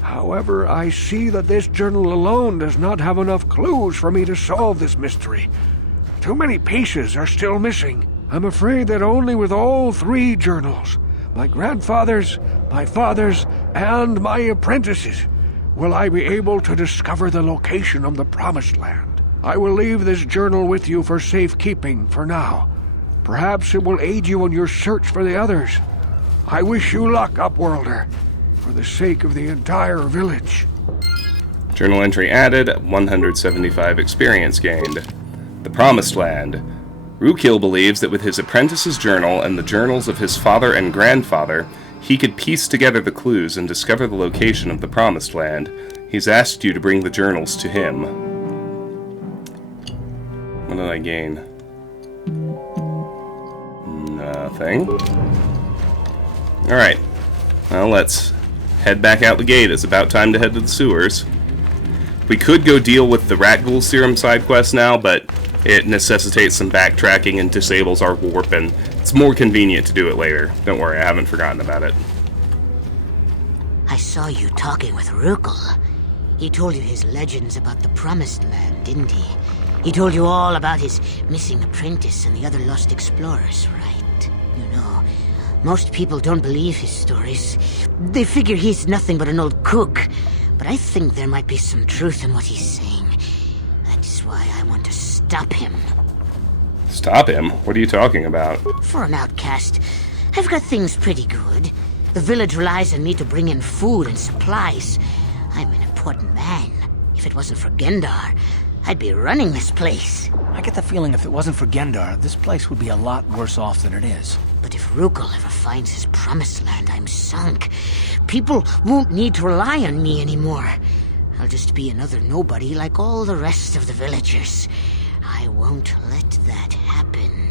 However, I see that this journal alone does not have enough clues for me to solve this mystery. Too many pieces are still missing. I'm afraid that only with all three journals, my grandfather's, my father's, and my apprentice's, will I be able to discover the location of the Promised Land. I will leave this journal with you for safekeeping for now. Perhaps it will aid you in your search for the others. I wish you luck, Upworlder, for the sake of the entire village. Journal entry added, 175 experience gained. The Promised Land. Rukil believes that with his apprentice's journal and the journals of his father and grandfather, he could piece together the clues and discover the location of the Promised Land. He's asked you to bring the journals to him. What did I gain? Nothing. Alright. Well, let's head back out the gate. It's about time to head to the sewers. We could go deal with the rakghoul serum side quest now, but it necessitates some backtracking and disables our warp, and it's more convenient to do it later. Don't worry, I haven't forgotten about it. I saw you talking with Rukil. He told you his legends about the Promised Land, didn't he? He told you all about his missing apprentice and the other lost explorers, right? You know, most people don't believe his stories. They figure he's nothing but an old cook. But I think there might be some truth in what he's saying. That's why I want to stop him. Stop him? What are you talking about? For an outcast, I've got things pretty good. The village relies on me to bring in food and supplies. I'm an important man. If it wasn't for Gendar, I'd be running this place. I get the feeling if it wasn't for Gendar, this place would be a lot worse off than it is. But if Rukil ever finds his Promised Land, I'm sunk. People won't need to rely on me anymore. I'll just be another nobody like all the rest of the villagers. I won't let that happen.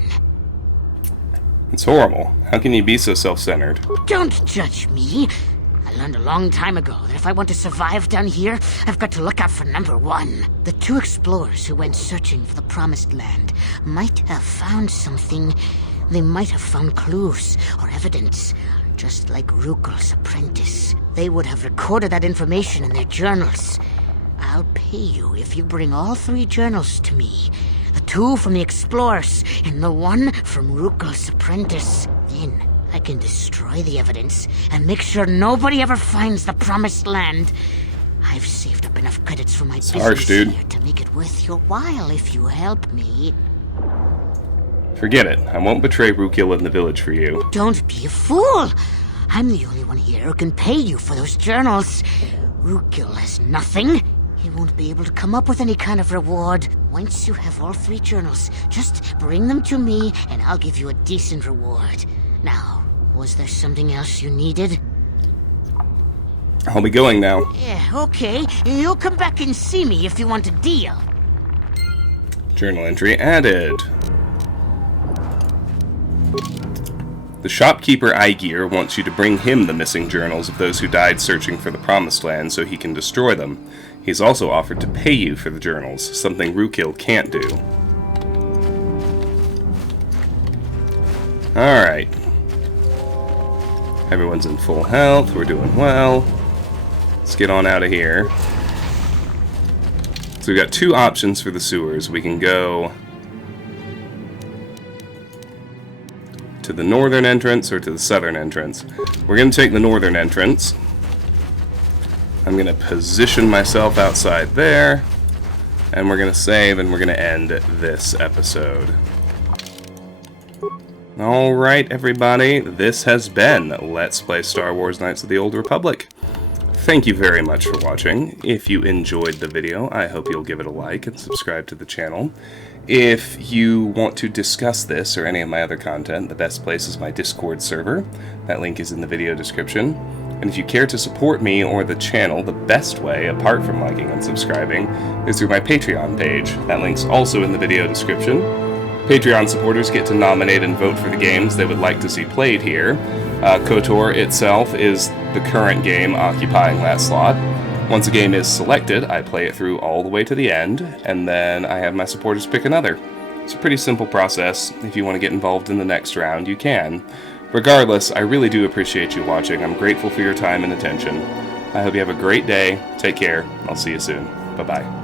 It's horrible. How can you be so self-centered? Don't judge me. I learned a long time ago that if I want to survive down here, I've got to look out for number one. The two explorers who went searching for the Promised Land might have found something. They might have found clues or evidence, just like Rukil's apprentice. They would have recorded that information in their journals. I'll pay you if you bring all 3 journals to me. The 2 from the explorers and the 1 from Rukil's apprentice. Then I can destroy the evidence and make sure nobody ever finds the Promised Land. I've saved up enough credits for my business here to make it worth your while if you help me. Forget it. I won't betray Rukil in the village for you. Don't be a fool! I'm the only one here who can pay you for those journals. Rukil has nothing. He won't be able to come up with any kind of reward. Once you have all 3 journals, just bring them to me and I'll give you a decent reward. Now, was there something else you needed? I'll be going now. Yeah, okay. You'll come back and see me if you want a deal. Journal entry added. The shopkeeper Aegir wants you to bring him the missing journals of those who died searching for the Promised Land so he can destroy them. He's also offered to pay you for the journals, something Rukil can't do. Alright. Everyone's in full health, we're doing well. Let's get on out of here. So we've got 2 options for the sewers. We can go to the northern entrance or to the southern entrance. We're going to take the northern entrance. I'm going to position myself outside there, and we're going to save, and we're going to end this episode. Alright, everybody, this has been Let's Play Star Wars Knights of the Old Republic. Thank you very much for watching. If you enjoyed the video, I hope you'll give it a like and subscribe to the channel. If you want to discuss this or any of my other content, the best place is my Discord server. That link is in the video description. And if you care to support me or the channel, the best way, apart from liking and subscribing, is through my Patreon page. That link's also in the video description. Patreon supporters get to nominate and vote for the games they would like to see played here. KOTOR itself is the current game occupying that slot. Once a game is selected, I play it through all the way to the end, and then I have my supporters pick another. It's a pretty simple process. If you want to get involved in the next round, you can. Regardless, I really do appreciate you watching. I'm grateful for your time and attention. I hope you have a great day. Take care. I'll see you soon. Bye-bye.